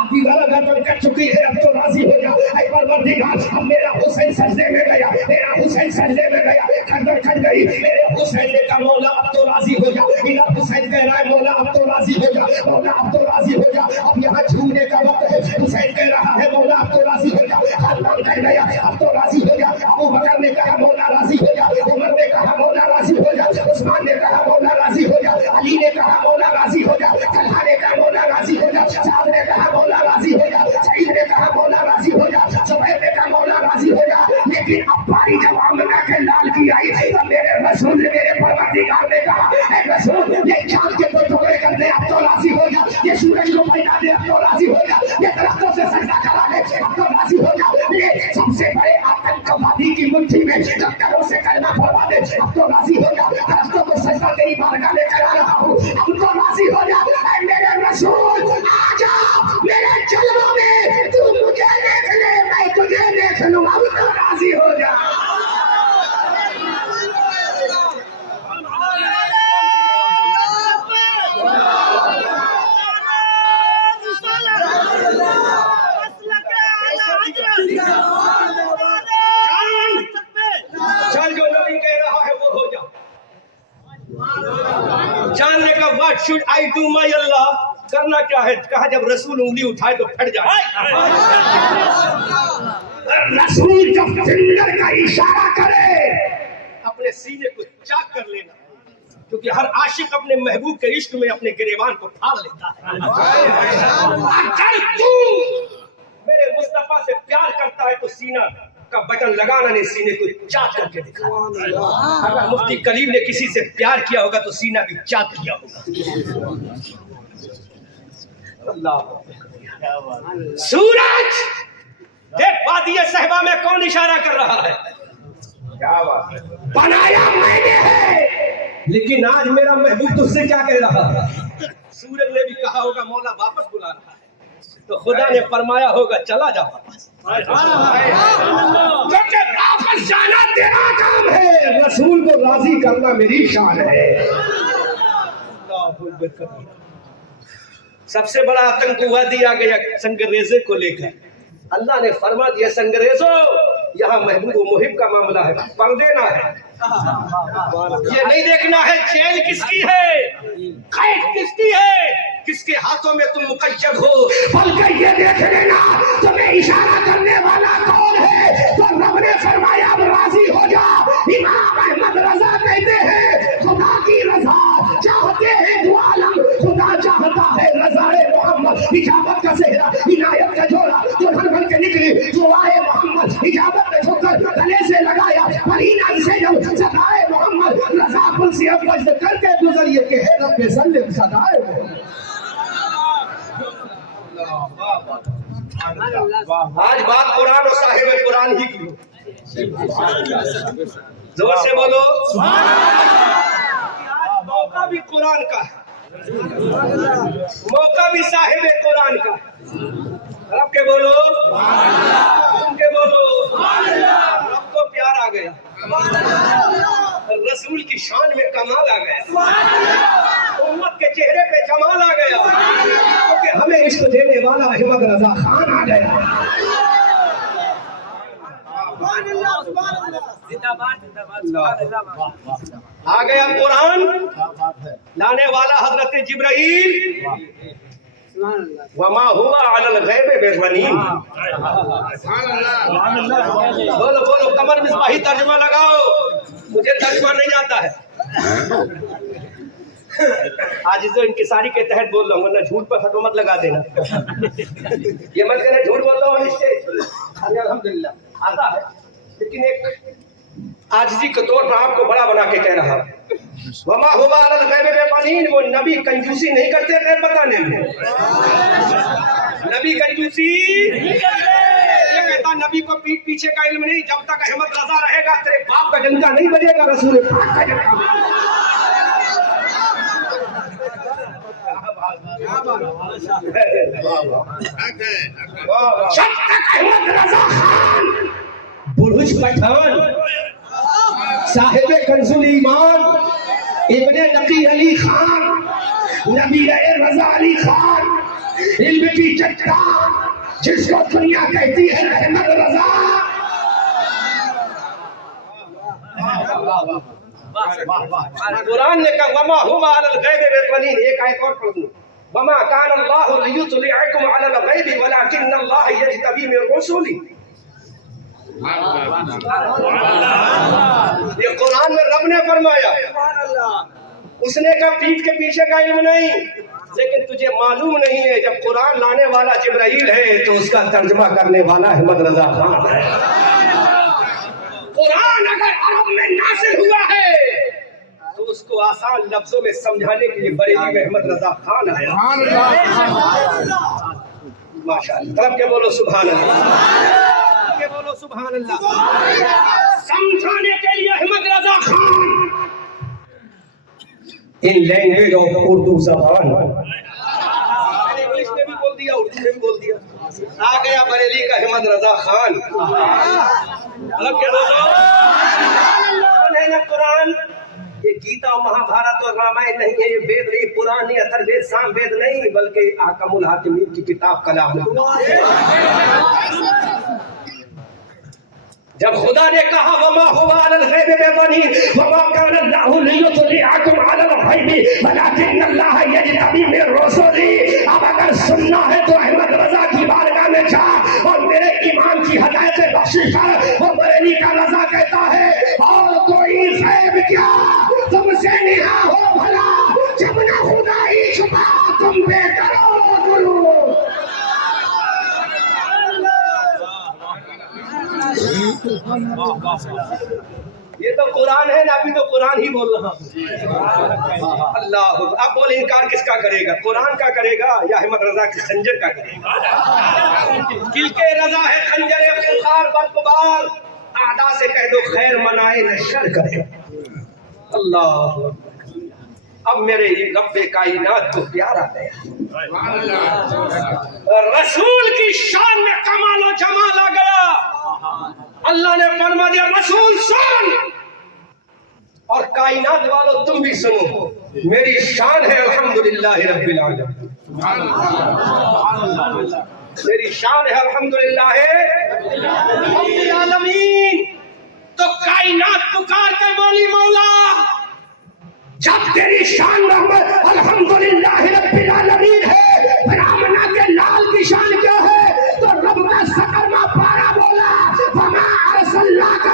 آدھی گردن کٹ چکی ہے، اب تو راضی ہو جا۔ اے پروردگار اب میرا حسین سجدے میں گیا، میرا حسین سجدے میں گیا، گردن کٹ گئی، میرے حسین نے کہا مولا اب تو راضی ہو جا۔ میرا حسین کہہ رہا ہے مولا اب تو راضی ہو جا، مولا اب تو راضی ہو جا۔ اب یہاں جھومنے کا وقت ہے، حسین کہہ رہا ہے مولا اب تو راضی ہو جا۔ خاندان کہہ گیا اب تو راضی ہو جا۔ ابو بکر نے کہا مولا راضی ہو جا، عمر نے کہا مولا راضی ہو جا، عثمان نے کہا مولا راضی ہو جا، علی نے کہا مولا راضی ہو جا، طلحہ نے کہا مولا راضی ہو جا، سعد نے کہا مولا راضی ہو جا، سعید نے کہا مولا راضی ہو جا، زبیر نے کہا مولا راضی ہو جا۔ لیکن اب باری جب آمنہ کے لال کی آئی تو میرے رسول نے، میرے پروردگار نے کہا اے رسول یہ چاند کے دو ٹکڑے کر دے اب تو راضی ہو جا، یہ سورج کو پیدا دے اب تو راضی ہو جا، یہ درختوں سے سجدہ کرا دے اب تو راضی ہو جا، یہ سب سے بڑے آتنکوادی کی مٹھی میں ڈاکٹروں سے کلمہ پڑھوا دے اب تو راضی ہو جا، درختوں کو سجدہ تیری بارگاہ میں کرا رہا ہوں اب تو راضی ہو جا۔ اے میرے رسول آ جا میرے جلووں میں، تو مجھے دیکھ لے میں تجھے دیکھ لوں اب تو راضی ہو جا۔ What should I do, my Allah? کرنا کیا ہے؟ کہا جب رسول انگلی اٹھائے تو پھٹ جائے. رسول جب فنگر کا اشارہ کرے اپنے سینے کو چاک کر لینا، کیونکہ ہر عاشق اپنے محبوب کے عشق میں اپنے گریبان کو پھاڑ لیتا ہے. اگر تو میرے مصطفیٰ سے پیار کرتا ہے تو سینہ کا بٹن لگانا نہیں، سینے کو چاک کر کے دکھا. اگر مفتی کلیم نے کسی سے پیار کیا ہوگا تو سینہ بھی چاک کیا ہوگا. سورج دیکھ وادی صحبا میں کون اشارہ کر رہا ہے؟ کیا بات ہے، بنایا میں نے ہے. لیکن آج میرا محبوب تجھ سے کیا کہہ رہا ہے؟ سورج نے بھی کہا ہوگا مولا واپس بلا رہا ہے، تو خدا نے فرمایا ہوگا چلا جا واپس. کیونکہ واپس جانا تیرا کام ہے، رسول کو راضی کرنا میری شان ہے. سب سے بڑا آتنک ہوا دیا گیا سنگریزے کو لے کر. اللہ نے فرما دیا سنگریزو یہاں محبوب و محب کا معاملہ ہے، پڑھ دینا ہے. یہ نہیں دیکھنا ہے جیل کس کی ہے، قید کس کی ہے، کس کے ہاتھوں میں تم مقید ہو، بلکہ یہ دیکھ لینا تمہیں اشارہ کرنے والا کون ہے. تو رب نے فرمایا اب راضی ہو جا. امام احمد رضا کہتے ہیں خدا کی رضا چاہتے ہیں دو عالم، خدا چاہتا ہے رضا محمد. اجابت کا صحرا عنایت کا جوڑا جو بھر بھر کے نکلی، جو آئے محمد اجابت نے چھپ کر گلے سے لگایا. مرینا سے جب صدائے محمد رضا کل سے اب وجد کر کے گزریے کہ ہے رب سلم صدائے محمد. آج بات قرآن اور صاحب قرآن ہی کی. زور سے بولو. موقع بھی قرآن کا ہے، موقع بھی صاحب قرآن کا. رب کے بولو، تم کے بولو. رب کو پیار آ گیا، رسول کی شان میں کمال آ گیا، امت کے چہرے پہ جمال آ گیا، کیونکہ ہمیں عشق دینے والا احمد رضا خان آ گیا. آ گیا قرآن لانے والا حضرت جبرائیل. وما ہوا علی الغیب بضنین. بولو بولو قمر مصباحی ترجمہ لگاؤ، مجھے ترجمہ نہیں آتا ہے. آج اس انکساری کے تحت بول رہا ہوں، ورنہ جھوٹ پر فتویٰ مت لگا دینا. یہ مت کہنا جھوٹ بول رہا ہوں اسٹیج. الحمدللہ آتا ہے، لیکن ایک عاجزی کے طور پر آپ کو بڑا بنا کے کہہ رہا ہوں. وما ہوا علی الغیب بضنین. وہ نبی کنجوسی نہیں کرتے غیب بتانے میں. نبی کنجوسی یہ کہتا نبی کو پیٹ پیچھے کا علم نہیں. جب تک احمد رضا رہے گا تیرے باپ کا ڈنکا نہیں بجے گا، رسول پاک کا ڈنکا. جب تک احمد رضا خان برج پٹھان صاحب کنز ایمان ابن نقی علی خان نبی رضا علی خان علم کی چٹان جس کو دنیا کہتی ہے احمد رضا. قرآن نے کہا وما ہوا علی الغیب بضنین. ایک آیت اور پڑھ دوں. وما کان اللہ لیطلعکم علی الغیب ولکن اللہ یجتبی من رسلہ. یہ قرآن میں رب نے فرمایا. اس نے کہا پیٹھ کے پیچھے کا علم نہیں، لیکن تجھے معلوم نہیں ہے جب قرآن لانے والا جبرائیل ہے تو اس کا ترجمہ کرنے والا احمد رضا خان ہے. قرآن اگر عرب میں نازل ہوا ہے تو اس کو آسان لفظوں میں سمجھانے کے لیے بریلی میں احمد رضا خان آیا. ماشاءاللہ. طرف کے بولو سبحان اللہ، کے بولو سبحان اللہ. سمجھانے کے لیے احمد رضا خان ان لینگویج آف اردو زبان. انگلش میں بھی بول دیا، اردو میں بھی بول دیا. آ گیا بریلی کا احمد رضا خان. طرف کے بولو کون ہے نا قرآن. یہ گیتا اور مہا بھارت اور رامائن نہیں ہے، یہ وید نہیں، قرآن نہیں، اتر وید سام وید نہیں، بلکہ احکام الحاکمین کی کتاب کلام اللہ. جب خدا نے کہا وما هو على الغیب بضنین وما كان الله ليطلعكم على الغیب ولكن الله يجتبي من رسله، اب اگر سننا ہے تو احمد رضا کی بارگاہ میں جا اور میرے امام کی ہدایت بخشش کر۔ اور بریلی کا رضا کہتا ہے اور کوئی غیب کیا تم سے نہا ہو بھلا، جب نہ خدا ہی چھپا تم بے کرو گرو۔ یہ تو قرآن ہے نا، ابھی تو قرآن ہی بول رہا ہوں۔ اللہ اب بول انکار کس کا کرے گا، قرآن کا کرے گا یا احمد رضا کی خنجر کا کرے گا؟ دل کے رضا ہے خنجر خونخوار برقبار، اعداء سے کہہ دو خیر منائے نہ شر کرے۔ اللہ اب میرے رب کائنات کو پیارا گیا، رسول کی شان میں کمال و جمال آ گیا۔ اللہ نے فرما دیا رسول سن، اور کائنات والوں تم بھی سنو، میری شان ہے الحمدللہ رب العالمین، میری شان ہے الحمدللہ رب العالمین۔ تو کائنات پکار کے بولی مولا جب تیری شان رحمت الحمدللہ رب العالمین ہے، پھر آمنہ کے لال کی شان کیا ہے؟ تو رب کا سترواں پارا بولا وما ارسلناک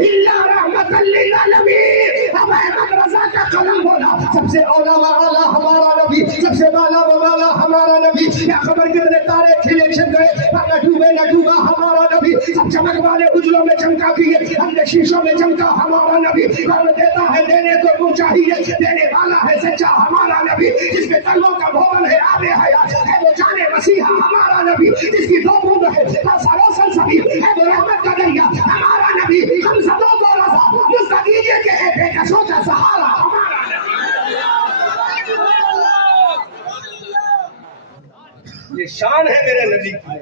الا رحمت للعالمین۔ اب احمد رضا کا قلم بولا سب سے اولا و اعلیٰ ہمارا نبی، سب سے بالا و بالا ہمارا نبی، یا خبر کتنے تارے کھلے چھن گئے پر نہ ڈوبا ہمارا نبی، سب چمک والے اجلوں میں چمکا کیے ہم نے شیشوں میں چمکا ہمارا نبی، رب دیتا ہے دینے کو تو چاہیے، دینے والا ہے سچا ہمارا نبی، جس کے قلبوں کا بھون ہے آب حیات ہے وہ جانے مسیحا ہمارا نبی، جس کی دو بوند ہے سرو سلسبیل ہے وہ رحمت کا دریا ہمارا نبی، ہم سبوں کو رضا مستقیجے کے ہے بے کسوں کا سہارا ہمارا نبی۔ یہ شان ہے میرے نبی کی،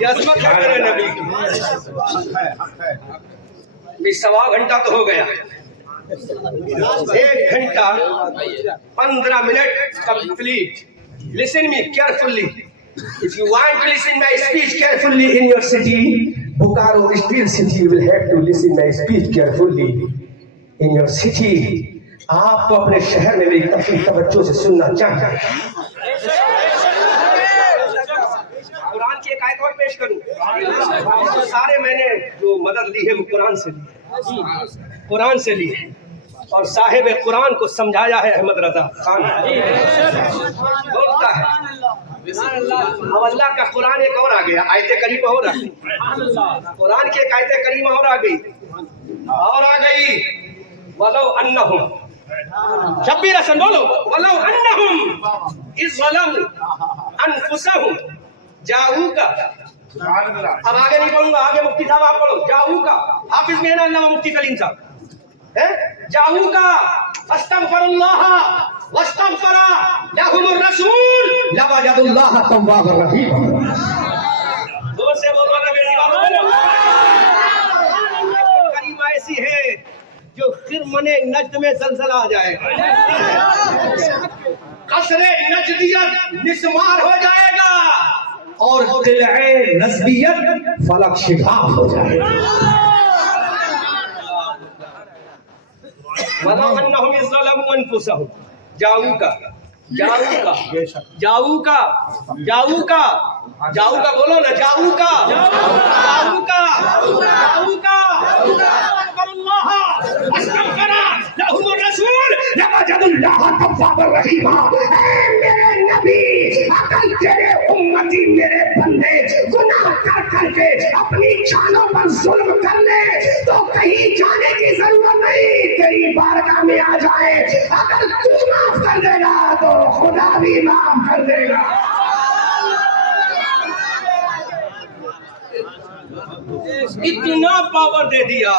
یہ عظمت ہے میرے نبی کی۔ سوا گھنٹہ تو ہو گیا، 1 گھنٹہ 15 minute complete. Listen me carefully. If you want to listen my speech carefully in your city, Bokaro Steel City will have to listen my speech carefully in your city. آپ کو اپنے شہر میں میری تفصیل توجہ سے سننا چاہیے۔ قرآن کی ایک آیت اور پیش کروں، سارے میں نے جو مدد لی ہے وہ قرآن سے لی، قرآن سے لی ہے، اور صاحب قرآن کو سمجھایا ہے احمد رضا خان بولتا ہے۔ اب اللہ کا قرآن ایک اور آ گیا، آیت کریمہ اور آ گئی، قرآن کی ایک آیت کریمہ اور آ گئی، وَلَوْ أَنَّهُمْ شبیر حسن بولو وَلَوْ أَنَّهُمْ إِذْ ظَلَمُوا أَنفُسَهُمْ جَاءُوكَ۔ اب آگے نہیں پڑھوں گا، آگے مفتی صاحب آپ پڑھو، جَاءُوكَ حافظ میں نا علامہ مفتی کلیم صاحب، جَاءُوكَ فَاسْتَغْفَرُوا اللَّهَ وَاسْتَغْفَرَ لَهُمُ الرَّسُولُ لَوَجَدُوا اللَّهَ تَوَّابًا رَحِيمًا۔ دور سے بولو نا میری بولو۔ کریمہ ایسی ہے جو خرمن نجد میں زلزلہ آ جائے گا، قصر نجدیت مسمار ہو جائے گا، اور قلعہ نسبیت فلک شگاف ہو جائے گا۔ وَلَوْ أَنَّهُمْ إِذْ ظَلَمُوا أَنفُسَهُمْ جاؤ کا بولو نا، جاؤ کا لَهُمُ الرَّسُولُ لَوَجَدُوا اللَّهَ تَوَّابًا رَحِيمًا۔ اے میرے نبی، اگر تیرے امتی میرے بندے گناہ کر کر کے اپنی جانوں پر ظلم کر لے تو کہیں جانے کی ضرورت نہیں، تیری بارگاہ میں آ جائے، اگر تو معاف کر دے گا تو خدا بھی معاف کر دے گا۔ اتنا پاور دے دیا،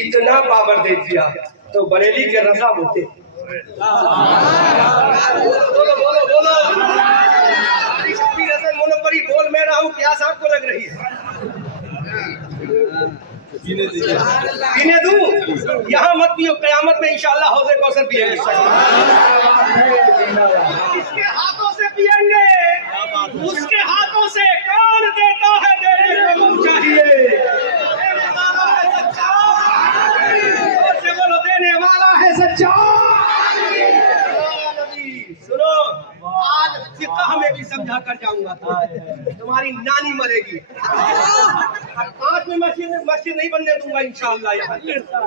اتنا پاور دے دیا تو بریلی کے رضا ہوتے۔ بولو بولو بولو، شبیر حسن منوری بول میں رہا ہوں، پیاس آپ کو لگ رہی ہے، پینے دوں؟ یہاں مت پیو، قیامت میں انشاءاللہ حوض کوثر پیئیں گے، اس کے ہاتھوں سے پیئیں گے، اس کے ہاتھوں سے۔ کون دیتا ہے समझा कर जाऊंगा, तुम्हारी नानी मरेगी। 5 में मस्जिद नहीं बनने दूंगा इंशाअल्लाह। यहाँ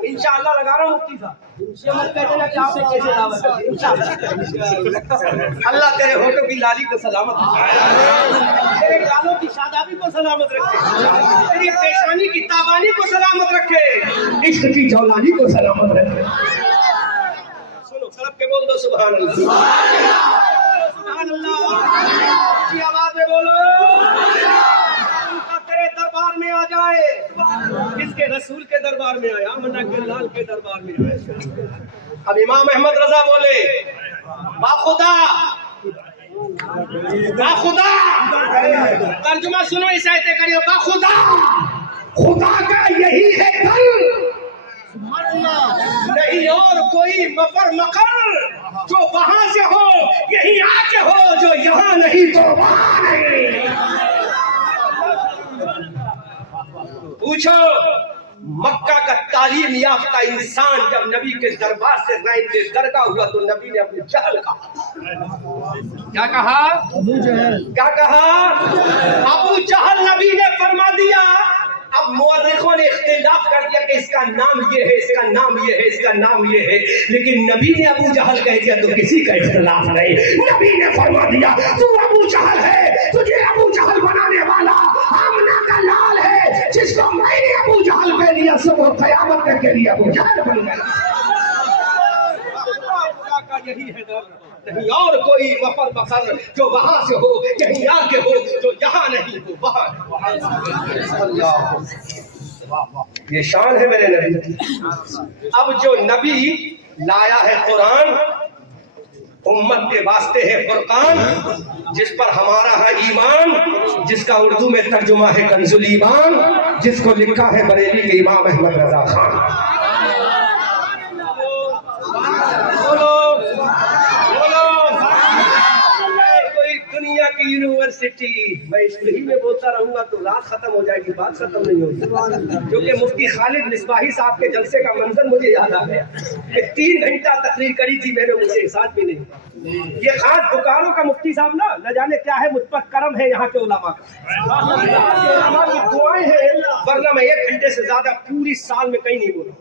इंशाअल्लाह लगा रहा हूँ मुफ्ती साहब, ये मत कहते ना कि आपने कैसे दावत दी। इंशाअल्लाह अल्लाह तेरे होठों की लाली को सलामत रखे, तेरे गालों की शादाबी को सलामत रखे, तेरी पेशानी की ताबानी को सलामत रखे, इश्क की जौलानी को सलामत रखे। सुनो सब के बोल दो सुभान अल्लाह, सुभान अल्लाह की आवाज में बोलो। तेरे दरबार में आ जाए, किसके रसूल के दरबार में आया, मन्ना के लाल के दरबार में आया। अब इमाम अहमद रजा बोले, बाखुदा बाखुदा, तर्जुमा सुनो इस आयत करियो, बाखुदा खुदा का यही है दल, नहीं और कोई मफर मकर, जो वहां से हो यही आके हो, जो यहाँ नहीं तो वहां नहीं। पूछो मक्का का तालीम याफ्ता इंसान जब नबी के दरबार से राइंदे दरगाह हुआ तो नबी ने अपने जहल कहा, क्या कहा? क्या कहा? अबू जहल नबी ने फरमा दिया। अब मुअर्रिखों ने इख्तिलाफ कर दिया कि इसका नाम ये है, इसका नाम ये है, इसका नाम ये है, लेकिन नबी ने अबू जहल कह दिया तो किसी का इख्तिलाफ नहीं। नबी ने फरमा दिया तू अबू जहल है, तुझे अबू जहल बनाने वाला आमना का लाल है, जिसको मैंने अबू जहल कह दिया सो वो क़यामत तक के लिए अबू जहल बन गया। यही है दर, नहीं और कोई मफर बकर, जो वहां से हो यहीं आके हो, जो यहाँ नहीं हो वहां। ये शान है मेरे नबी की। अब जो नबी लाया है कुरान, उम्मत के वास्ते है फुरकान, जिस पर हमारा है ईमान, जिसका उर्दू में तर्जुमा है कंजुल ईमान, जिसको लिखा है बरेली के इमाम अहमद रजा खान। दुनिया की यूनिवर्सिटी, मैं इसलिए में बोलता रहूंगा तो रात खत्म हो जाएगी, बात खत्म नहीं होगी, क्योंकि मुफ्ती खालिद मिसबाही साहब के जलसे का मंजर मुझे याद आ गया। 3 घंटा तकरीर करी थी मैंने, मुझे साथ भी नहीं। ये खास बोकारो का मुफ्ती साहब ना, न जाने क्या है, मुझ पर करम है यहाँ के उलमा का, उलमा की दुआएं हैं, वरना मैं 1 घंटे से ज्यादा पूरी साल में कहीं नहीं बोला,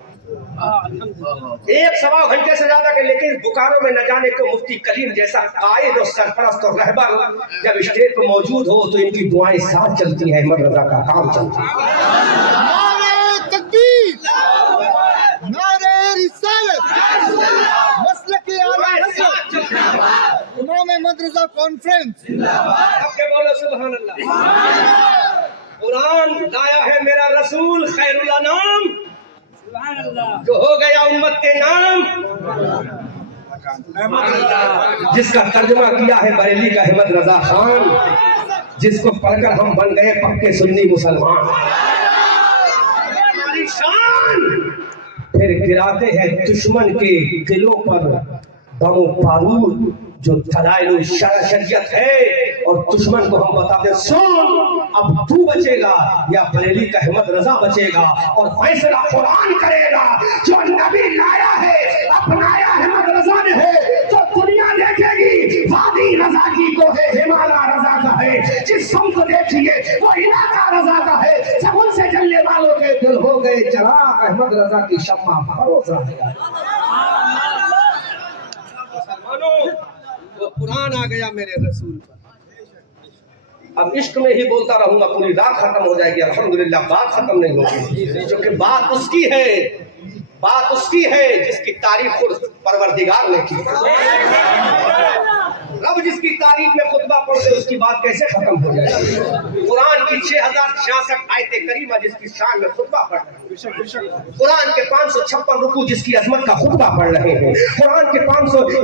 1-1.25 घंटे से ज्यादा के। लेकिन बोकारो में न जाने को मुफ्ती कलीम जैसा कायद और सरपरस्त और रहबर जब स्टेज पर मौजूद हो तो इनकी दुआएं साथ चलती हैं, अहमद रजा का काम चलता है। नारे तकबीर, नारे रिसालत, मसलक आला हज़रत, इमाम अहमद रजा कॉन्फ्रेंस, सबके बोलो सुभान अल्लाह। कुरान लाया है मेरा रसूल खैरुल अनाम, जो हो गया उम्मत के नाम, जिसका तर्जुमा किया है बरेली का अहमद रजा खान, जिसको पढ़कर हम बन गए पक्के सुन्नी मुसलमान। हमारी शान फिर गिराते हैं दुश्मन के दिलों पर बमो बारूद, जो दलाइल शरीयत है, और दुश्मन को हम बताते सुन अब तू बचेगा या बरेली का अहमद रजा बचेगा, और फैसला कुरान करेगा। जो नबी लाया है अपनाया अहमद रजा ने है, तो दुनिया देखेगी वादी रजा की को है, हिमालय रजा का है, जिस सम को देखिए वो इलाका रजा का है, सब उनसे जलने वालों के दिल हो गए चराग, अहमद रजा की शम्मा फरोज रहेगा। वो कुरान आ गया मेरे रसूल पर, अब इश्क में ही बोलता रहूंगा, पूरी रात खत्म हो जाएगी अल्हम्दुलिल्लाह, बात खत्म नहीं होगी, क्योंकि बात उसकी है, बात उसकी है जिसकी तारीफ खुद परवरदिगार ने की। रब जिसकी तारीफ में खुतबा पढ़ दे उसकी बात कैसे खत्म हो जाएगी। कुरान की 6066 आयतें करीमा जिसकी शान में खुतबा पढ़ रहे हैं, कुरान के 556 रुकू जिसकी अजमत का खुतबा पढ़ रहे हैं, कुरान के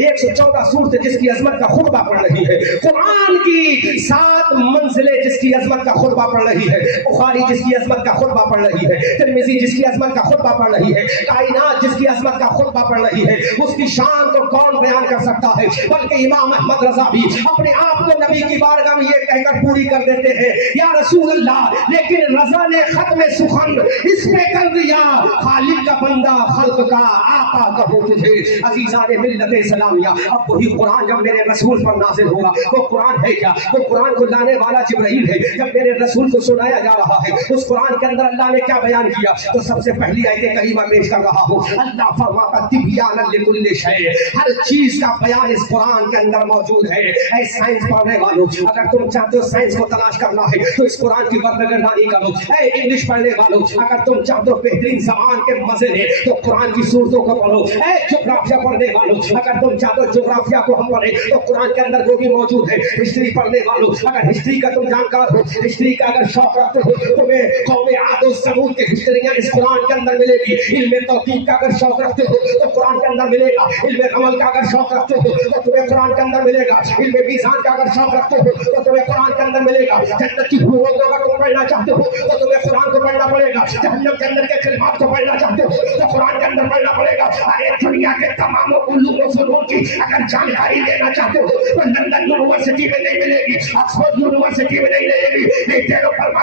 114 सूरत जिसकी अजमत का खुतबा पढ़ रही है, कुरान की 7 मंजिलें जिसकी अजमत का खुतबा पढ़ रही है, बुखारी जिसकी अजमत का खुतबा पढ़ रही है, तिरमिज़ी जिसकी अजमत का खुतबा पढ़ रही है, कायनात जिसकी अजमत का खुतबा पढ़ रही है, उसकी शान को कौन बयान कर सकता है, बल्कि इमाम अहमद रजा भी अपने आप को नबी की बारगाह में ये कहकर पूरी कर देते हैं, या रसूल अल्लाह, लेकिन रजा ने खत्म सुखन इस पे कर दिया, खालिक का बंदा खल्क का आका कहो तुझे। अजीजान मिल्लत इस्लामिया, अब वही कुरान जब मेरे रसूल पर नाज़िल होगा, वो कुरान है क्या? वो कुरान को लाने वाला जिब्राइल है। जब मेरे रसूल को सुनाया जा रहा है, उस कुरान के अंदर अल्लाह ने क्या बयान किया? तो सबसे पहली आयत करीमा पेश कर रहा हूँ। अल्लाह फरमाता तिब्यानन लिकुल्लि शै, हर चीज का बयान इस कुरान के अंदर मौजूद है। ऐ साइंस पढ़ने वालों, अगर तुम चाहते हो साइंस को तलाश करना है तो इस कुरान की बरदगर्दानी करो। ऐ इंग्लिश पढ़ने वालों, अगर तुम चाहते हो बेहतरीन ज़बान के मजे ले तो कुरान की सूरतों को पढ़ो। ऐ ज्योग्राफिया पढ़ने वालों, अगर तुम चाहते हो ज्योग्राफिया को हम पढ़े तो कुरान के अंदर वो भी मौजूद है। हिस्ट्री पढ़ने वालों, अगर हिस्ट्री का तुम जानकार हो, हिस्ट्री का अगर शौक रखते हो, तुम्हें कौमे आद और समूद की हिस्ट्रियां इस कुरान के अंदर मिलेगी। इल्म तौहीद का अगर शौक रखते हो तो कुरान के अंदर मिलेगा। इल्म अमल का अगर शौक रखते हो तो तुम्हें कुरान के अंदर मिलेगा। इल्म मीज़ान का अगर शौक रखते हो तो तुम्हें कुरान के अंदर मिलेगा। जन्नत की हूरों को अगर तुम पढ़ना चाहते हो तो तुम्हें कुरान को पढ़ना पड़ेगा। जहन्नम के अंदर के कलिमात को पढ़ना चाहते हो तो कुरान के अंदर पढ़ना पड़ेगा। अरे दुनिया के तमाम उलूम व फनून की अगर जानकारी लेना चाहते हो तो लंदन यूनिवर्सिटी में नहीं मिलेगी, ऑक्सफोर्ड यूनिवर्सिटी में नहीं मिलेगी,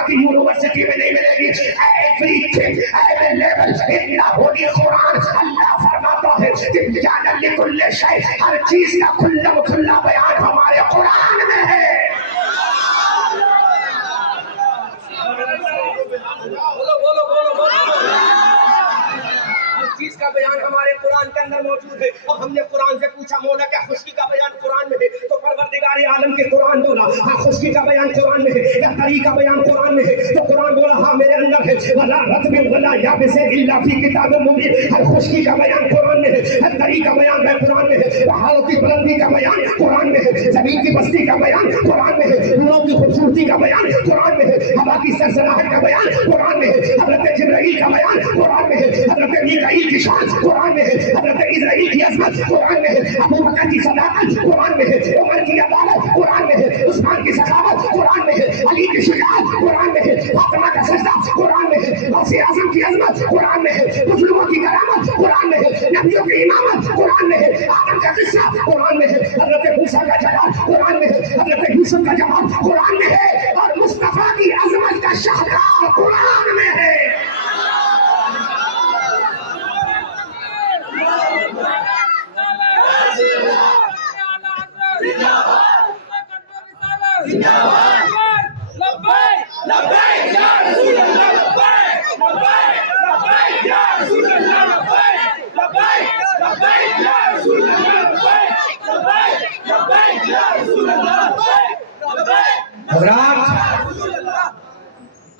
की यूनिवर्सिटी में नहीं मिलेगी। Everything available in the holy Quran. Allah फरमाता है तिब्यानन लिकुल्लि शै, हर चीज का खुल्लम खुल्ला बयान हमारे कुरान में है। बोलो बोलो बोलो बोलो। हर चीज का बयान हमारे कुरान के अंदर मौजूद है। और हमने कुरान से पूछा मौला क्या खुशकी का बयान कुरान में है? तो परवरदिगार आलम के कुरान बोला हाँ खुशकी का बयान कुरान में है। क्या तरी का बयान कुरान में है? तो कुरान बोला हाँ मेरे अंदर है। वला रत्बिन वला याबिसिन इल्ला फी किताबिन मुबीन, हर खुशकी का बयान कुरान में है। हर तरी का बयान है कुरान में है। पहाड़ों की बुलंदी का बयान कुरान में है। जमीन की बस्ती का बयान कुरान में है। फूलों की खूबसूरती का बयान कुरान में है। हवा की सरसराहट का बयान कुरान में है। हजरत जिब्राइल का बयान कुरान में है। हजरत मीकाईल की शान कुरान में है। हजरत इस्राईल की अज़मत कुरान में है। अबू बकर की सदाकत कुरान में है। उमर की अदालत कुरान में है। उस्मान की सखावत कुरान में है। अली की शुजाअत कुरान में है। फातिमा का सजदा कुरान में है। गौसे आज़म की अज़मत कुरान में है। बुजुर्गों की करामत कुरान में है। नबियों की इमामत कुरान में है। आदम का किस्सा कुरान में है। हजरत मूसा का जलाल कुरान में है। हजरत यूसुफ का जमाल कुरान में है। और मुस्तफा की अज़मत का शाहकार कुरान में है।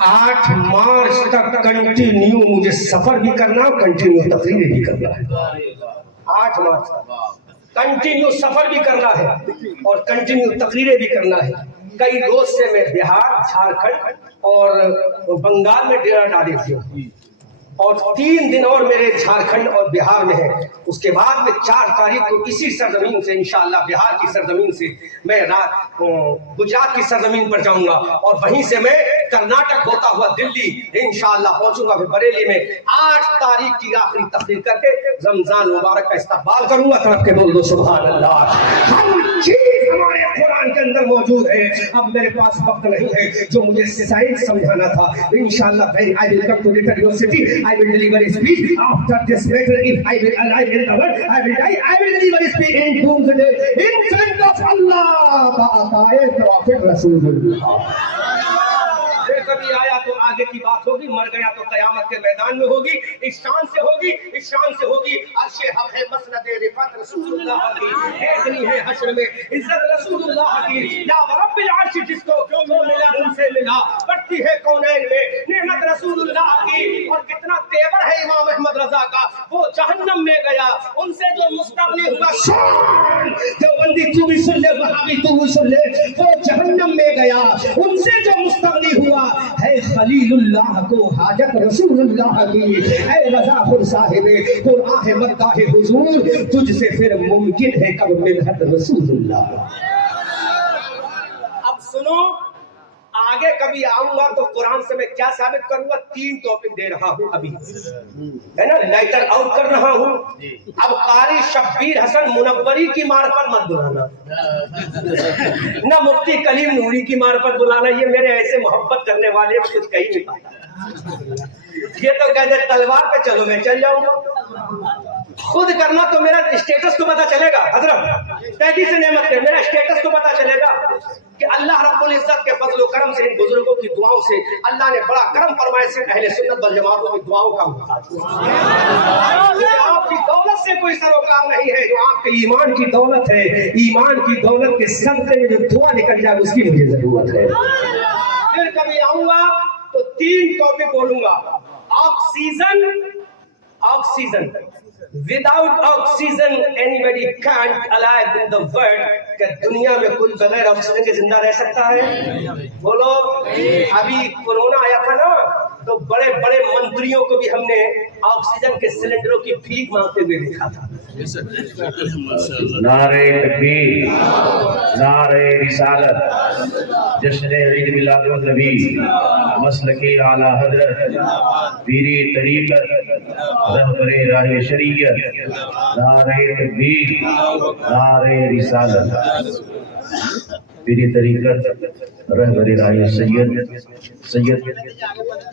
आठ मार्च तक कंटिन्यू मुझे सफर भी करना और कंटिन्यू तकरीरें भी करना है। 8 मार्च तक कंटिन्यू सफर भी करना है और कंटिन्यू तकरीरें भी करना है। कई रोज से मैं बिहार, झारखंड और बंगाल में डेरा डाले हुए और 3 दिन और मेरे झारखंड और बिहार में है। उसके बाद में 4 तारीख को इसी सरजमीन से इंशाअल्लाह बिहार की सरजमीन से मैं गुजरात की सरजमीन पर जाऊंगा और वहीं से मैं कर्नाटक होता हुआ दिल्ली इंशाअल्लाह पहुंचूंगा। फिर बरेली में 8 तारीख की आखिरी तकरीर करके रमजान मुबारक का इस्तकबाल करूंगा। तरफ के बोल दो सुभान अल्लाह। हर चीज हमारे कुरान के अंदर मौजूद है। अब मेरे पास वक्त नहीं है जो मुझे साइंस समझाना था। इंशाअल्लाह I will come to little university, I will deliver a speech after this matter. If I will alive in the world, I will die. I will deliver a speech in doomsday in front of Allah. Ba'ataye Prophet Rasulullah. कभी आया तो आगे की बात होगी, मर गया तो कयामत के मैदान में होगी। इस शान से होगी, इस शान से होगी। अर्शे हक है मसनद रिफत रसूलुल्लाह की, देखनी है हश्र में इज्जत रसूलुल्लाह की। या रब्बिल अर्श जिसको जो मिला उनसे मिला, बढ़ती है कौनैन में नेमत रसूलुल्लाह की। और कितना तेवर है इमाम अहमद रजा का, वो जहन्नम में गया उनसे जो मुस्तगनी हुआ। शान देवबंदी तू भी सुन ले, वहाबी तू भी सुन ले, वो जहन्नम में गया उनसे जो मुस्तगनी हुआ है। खलीलुल्लाह को हाजत रसूलुल्लाह की। ऐ रज़ापुर साहिबे कुरान है मद्दाह हुजूर, तुझसे फिर मुमकिन है कब मिलहत रसूलुल्लाह। अब सुनो आगे कभी आऊंगा तो कुरान से मैं क्या साबित करूंगा, 3 टॉपिक दे रहा हूं अभी, है ना, लाइटर आउट कर रहा हूं। अब कारी शब्बीर हसन मुनव्वरी की मार्फत मत बुलाना, ना मुफ्ती कलीम नूरी की मार्फत बुलाना, ये मेरे ऐसे मोहब्बत करने वाले कुछ कही नहीं पाता। ये तो कहते तलवार पे चलो मैं चल जाऊंगा, खुद करना तो मेरा स्टेटस तो पता चलेगा। हजरत तैदी से नेमत है, मेरा स्टेटस तो पता चलेगा कि अल्लाह रब्बुल इज्जत के फजल करम से, इन बुजुर्गों की दुआओं से अल्लाह ने बड़ा करम फरमाया से अहले सुन्नत वल जमात की दुआओं का आपकी दौलत से कोई सरोकार नहीं है, जो आपके ईमान की दौलत है, ईमान की दौलत के सदक़े में जो धुआं निकल जाए उसकी मुझे जरूरत है। फिर कभी आऊंगा तो 3 टॉपिक बोलूंगा। Oxygen, without oxygen anybody can't alive in the world, क्या दुनिया में कोई बगैर ऑक्सीजन के जिंदा रह सकता है? बोलो। अभी कोरोना आया था ना, तो बड़े बड़े मंत्रियों को भी हमने ऑक्सीजन के सिलेंडरों की भीख मांगते हुए देखा था। नारे तकबीर, नारे रिसालत, जश्न ईद मिलादुन नबी, मसलके आला हजरत, पीरे तरीक़त, रहबरे राह शरीयत, नारे तकबीर, नारे रिसालत, पीरे तरीक़त, रहबरे राह सैयद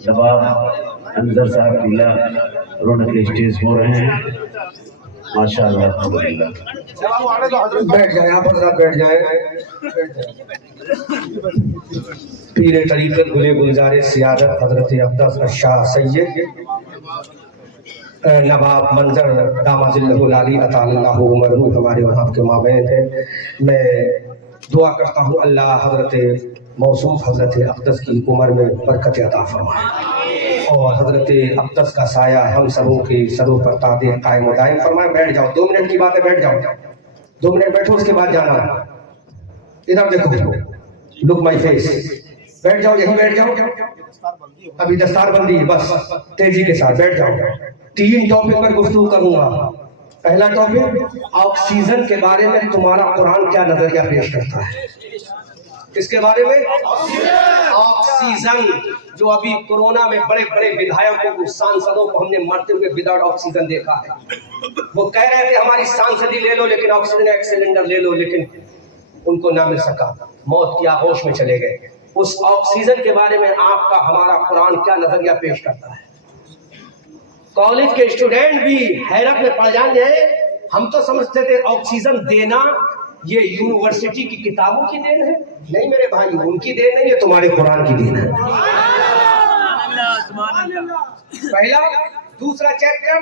नवाब अंदर साहब बिल्ला रौनक स्टेज हो रहे हैं। माशाअल्लाह, अल्हम्दुलिल्लाह। बैठ जाए आप हजरत, बैठ जाए। पीरे तरीक़त गुले गुलजार सियादत हजरत अब्दुल शाह सैयद नवाब मंजर दामाजिल्लहुल आली अतालल्लाहु उमरहू हमारे वहाँ के माबैन है। मैं दुआ करता हूँ अल्लाह हजरत मौसूफ हजरत अक़दस की उम्र में बरकत अता फरमाए और हजरत अक़दस का साया हम सबों के सरों पर तादे कायम व दायम फरमाए। बैठ जाओ, 2 मिनट की बात है, बैठ जाओ, 2 मिनट बैठो, उसके बाद जाना। इधर देखो, लुक माई फेस, बैठ जाओ, यहीं बैठ जाओ, अभी दस्तार बंदी है, बस तेजी के साथ बैठ जाओ। 3 टॉपिक पर गुफ्तगू करूंगा। पहला टॉपिक, ऑक्सीजन के बारे में तुम्हारा कुरान क्या नजरिया पेश करता है? किसके बारे में? ऑक्सीजन, जो अभी कोरोना में बड़े बड़े विधायकों को, सांसदों को हमने मरते हुए विदाउट ऑक्सीजन देखा है। वो कह रहे थे हमारी सांसदी ले लो, लेकिन ऑक्सीजन एक सिलेंडर ले लो, लेकिन उनको ना मिल सका, मौत की आगोश में चले गए। उस ऑक्सीजन के बारे में आपका हमारा कुरान क्या नजरिया पेश करता है? कॉलेज के स्टूडेंट भी हैरत में पड़ जाएंगे। हम तो समझते थे ऑक्सीजन देना ये यूनिवर्सिटी की किताबों की देन है। नहीं मेरे भाई, उनकी देन नहीं, ये तुम्हारे कुरान की देन है। पहला। दूसरा चैप्टर,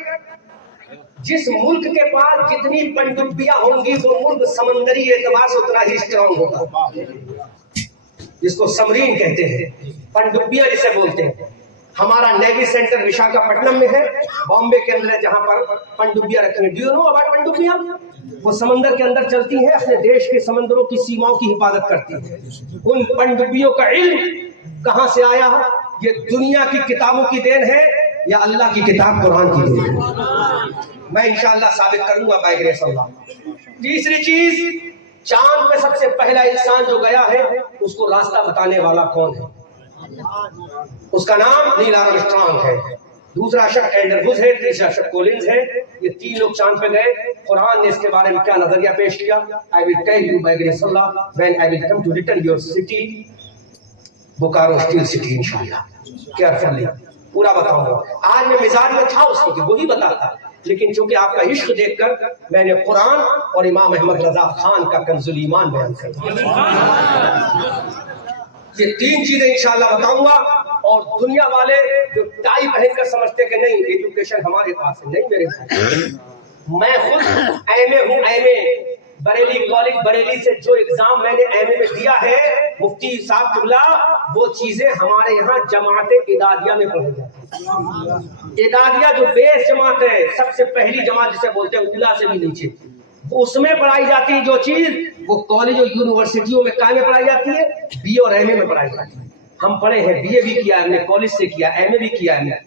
जिस मुल्क के पास जितनी पनडुब्बियां होंगी वो मुल्क समंदरी एतबार से उतना ही स्ट्रांग होगा, जिसको समरीन कहते हैं, पनडुब्बियां जिसे बोलते हैं। हमारा नेवी सेंटर विशाखापट्टनम में है, बॉम्बे के अंदर, जहां पर पनडुब्बियां रखी हैं। डू यू नो अबाउट पनडुब्बियां? वो समंदर के अंदर चलती हैं, अपने देश के समंदरों की सीमाओं की हिफाजत करती हैं। उन पनडुब्बियों का इल्म कहां से आया है? ये दुनिया की किताबों की देन है या अल्लाह की किताब कुरान की देन है? मैं इंशाअल्लाह साबित करूंगा बाय ग्रेस अल्लाह। तीसरी चीज, चांद पे सबसे पहला इंसान जो गया है उसको रास्ता बताने वाला कौन है? उसका नाम नील आर्मस्ट्रांग है। दूसरा शख्स एल्डर वुड है, तीसरा शख्स कोलिंस है। ये 3 लोग चांद पे गए। कुरान ने इसके बारे में क्या नजरिया पेश किया? I will tell you by grace Allah when I will come to return your city, Bokaro steel city, इंशाअल्लाह केयरफुली पूरा बताऊंगा। आज मैं मिजाज में था उसकी कि वही बताता, लेकिन चूंकि आपका इश्क देखकर मैंने कुरान और इमाम अहमद रजा खान का कंजुल ईमान बयान कर दिया। ये 3 चीजें इंशाअल्लाह बताऊंगा। और दुनिया वाले जो टाई पहनकर समझते कि नहीं एजुकेशन हमारे पास है, नहीं मेरे पास। मैं खुद एमए हूँ, एमए बरेली कॉलेज बरेली से जो एग्जाम मैंने एमए में दिया है, मुफ्ती साहब किबला, वो चीजें हमारे यहाँ जमाते इदादिया में पढ़ी जाती है। इदादिया जो बेस जमात है, सबसे पहली जमात जिसे बोलते हैं, उला से भी नीचे, उसमें पढ़ाई जाती है जो चीज, वो कॉलेज और यूनिवर्सिटियों में काय में पढ़ाई जाती है? बी और एमए में पढ़ाई जाती है। हम पढ़े हैं, बीए भी किया हमने, कॉलेज से किया, एमए भी किया हमने,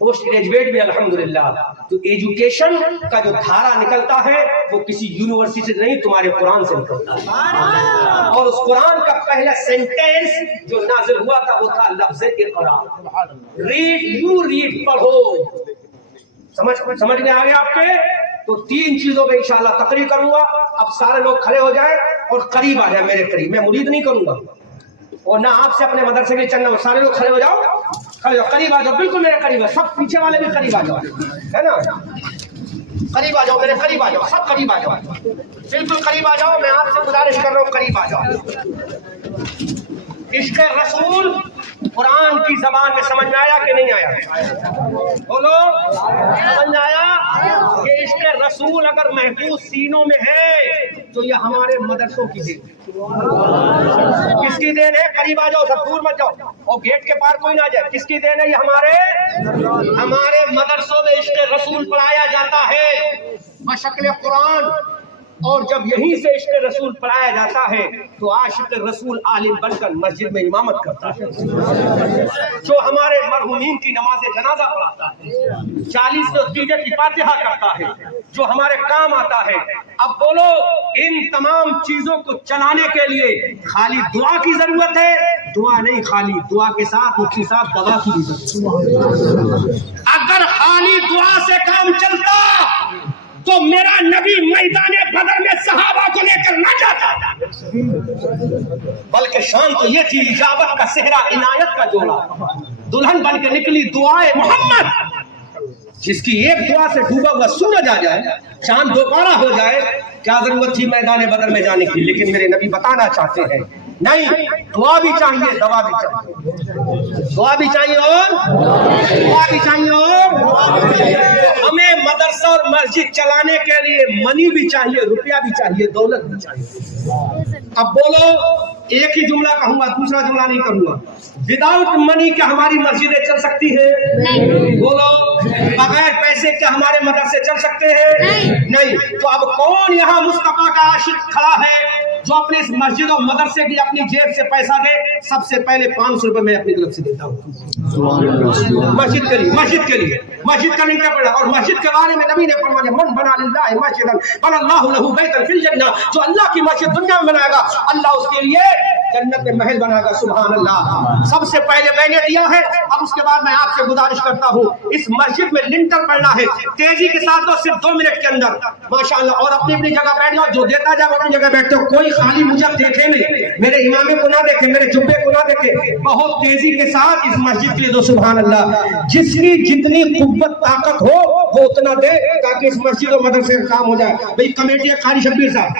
पोस्ट ग्रेजुएट भी अल्हम्दुलिल्लाह। तो एजुकेशन का जो धारा निकलता है वो किसी यूनिवर्सिटी से नहीं, तुम्हारे कुरान से निकलता है। और उस कुरान का पहला सेंटेंस जो नाजिल हुआ था वो था लफ्ज़ इक़रा, रीड, यू रीड, पढ़ो। समझ में आ गया आपके? तो 3 चीजों पे इंशाअल्लाह तकरीर करूंगा। अब सारे लोग खड़े हो जाए और करीब आ जाए मेरे करीब। मैं मुरीद नहीं करूंगा और ना आपसे अपने मदरसे के लिए चलना। सारे लोग खड़े हो जाओ, खड़े हो, करीब आ जाओ, बिल्कुल मेरे करीब है। सब पीछे वाले भी करीब आ जाओ, है ना? करीब आ जाओ, मेरे करीब आ जाओ, सब करीब आ जाओ, बिल्कुल करीब आ जाओ। मैं आपसे गुजारिश कर रहा हूँ, करीब आ जाओ। इश्क़ रसूल कुरान की जबान में समझ में आया कि नहीं आया? बोलो, समझ में आया कि इश्क़ रसूल अगर महफूज सीनों में है तो ये हमारे मदरसों की देन। किसकी देन है? करीब आ जाओ, सब दूर मत जाओ और गेट के पार कोई ना जाए। किसकी देन है? ये हमारे मदरसों में इश्क़ रसूल पढ़ाया जाता है बशक्ल कुरान। और जब यहीं से इश्क़ रसूल पढ़ाया जाता है तो आशिक़ रसूल आलिम बनकर मस्जिद में इमामत करता है, जो हमारे मरहूमीन की नमाज जनाजा पढ़ाता है, 40 रोज़े की फातिहा करता है, जो हमारे काम आता है। अब बोलो, इन तमाम चीजों को चलाने के लिए खाली दुआ की जरूरत है? दुआ नहीं, खाली दुआ के साथ मुफ्ती साहब दवा की भी जरूरत है। अगर खाली दुआ से काम चलता तो मेरा नबी मैदाने बदर में सहाबा को लेकर न जाता, बल्कि शान तो ये थी इजाबत का सेहरा, इनायत का जोड़ा, दुल्हन बन के निकली दुआए मोहम्मद। जिसकी एक दुआ से डूबा हुआ सूरज आ जाए, चांद दोबारा हो जाए, क्या जरूरत थी मैदाने बदर में जाने की? लेकिन मेरे नबी बताना चाहते हैं नहीं, दुआ भी चाहिए, दवा भी चाहिए, दुआ भी चाहिए और दुआ भी चाहिए। और हमें मदरसा और मस्जिद चलाने के लिए मनी भी चाहिए, रुपया भी चाहिए, दौलत भी चाहिए। अब बोलो, एक ही जुमला कहूंगा, दूसरा जुमला नहीं कहूंगा। विदाउट मनी क्या हमारी मस्जिदें चल सकती है? नहीं। बोलो, बगैर पैसे क्या हमारे मदरसे चल सकते हैं? नहीं। तो अब कौन यहाँ मुस्तफा का आशिक खड़ा है जो अपने इस मस्जिद और मदरसे की अपनी जेब से पैसा दे? सबसे पहले 500 रुपए मैं अपनी तरफ से देता हूँ मस्जिद के लिए। मस्जिद का लिंक पड़ा। और मस्जिद के बारे में नबी ने फरमाया, मन बना लिल्लाह मस्जिदन बनल्लाहु लहू बैतन फिल जन्नह, जो अल्लाह की मस्जिद दुनिया में बनाएगा अल्लाह उसके लिए जन्नत में महल बनाएगा। सुभान अल्लाह। सबसे पहले मैंने दिया है। अब उसके बाद मैं आपसे गुजारिश करता हूँ, इस मस्जिद में लिंटर पड़ना है तेजी के साथ, और सिर्फ 2 मिनट के अंदर माशाअल्लाह। और अपनी अपनी जगह बैठ जाओ, जो देता जाओ अपनी जगह बैठते हो। कोई खाली मुझे देखे नहीं, मेरे इमामे को ना देखे, मेरे जुब्बे को ना देखे, बहुत तेजी के साथ इस मस्जिद के लिए दो। सुभान अल्लाह। जिसकी जितनी कुव्वत ताकत हो वो उतना दे, ताकि इस मस्जिद और मदरसे का काम हो जाए। भाई कमेटी कारी शब्बीर साहब,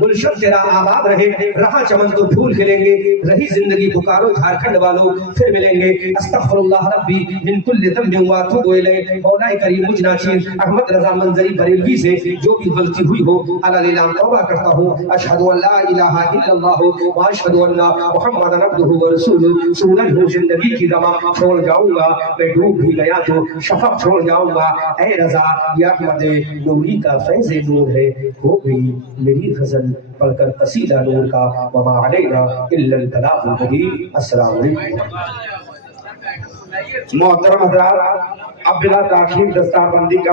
गुलशन तेरा आबाद रहे, रहा चमन तो फूल खिलेंगे, रही जिंदगी पुकारो झारखंड वालों, फिर मिलेंगे। अस्तगफिरुल्लाह रब्बी मिन कुल्लि ज़ंबिन व अतूबु इलैह। मौलाए करीम मुझ नाचीन अहमद रजा मंजरी बरेलवी से जो भी गलती हुई हो अल्लाह लिल्लाह तौबा करता हूँ। अशहदु अल्ला इलाहा इल्लल्लाह व अशहदु अन्ना मुहम्मदन अब्दुहु व रसूलुहु। सूरज हो जिंदगी की रमा छोड़ जाऊंगा, मैं डूब भी गया तो शफक छोड़ जाऊंगा। ऐ रजा ये अहमद नूरी का फैज़ नूर है, हो गई मेरी गजल पढ़कर कसीदा नूर का। वमा अलैना इल्लल बलागुल मुबीन। अस्सलामु अलैकुम। मोहतरम हज़रात, अब बिला ताख़ीर दस्तारबंदी का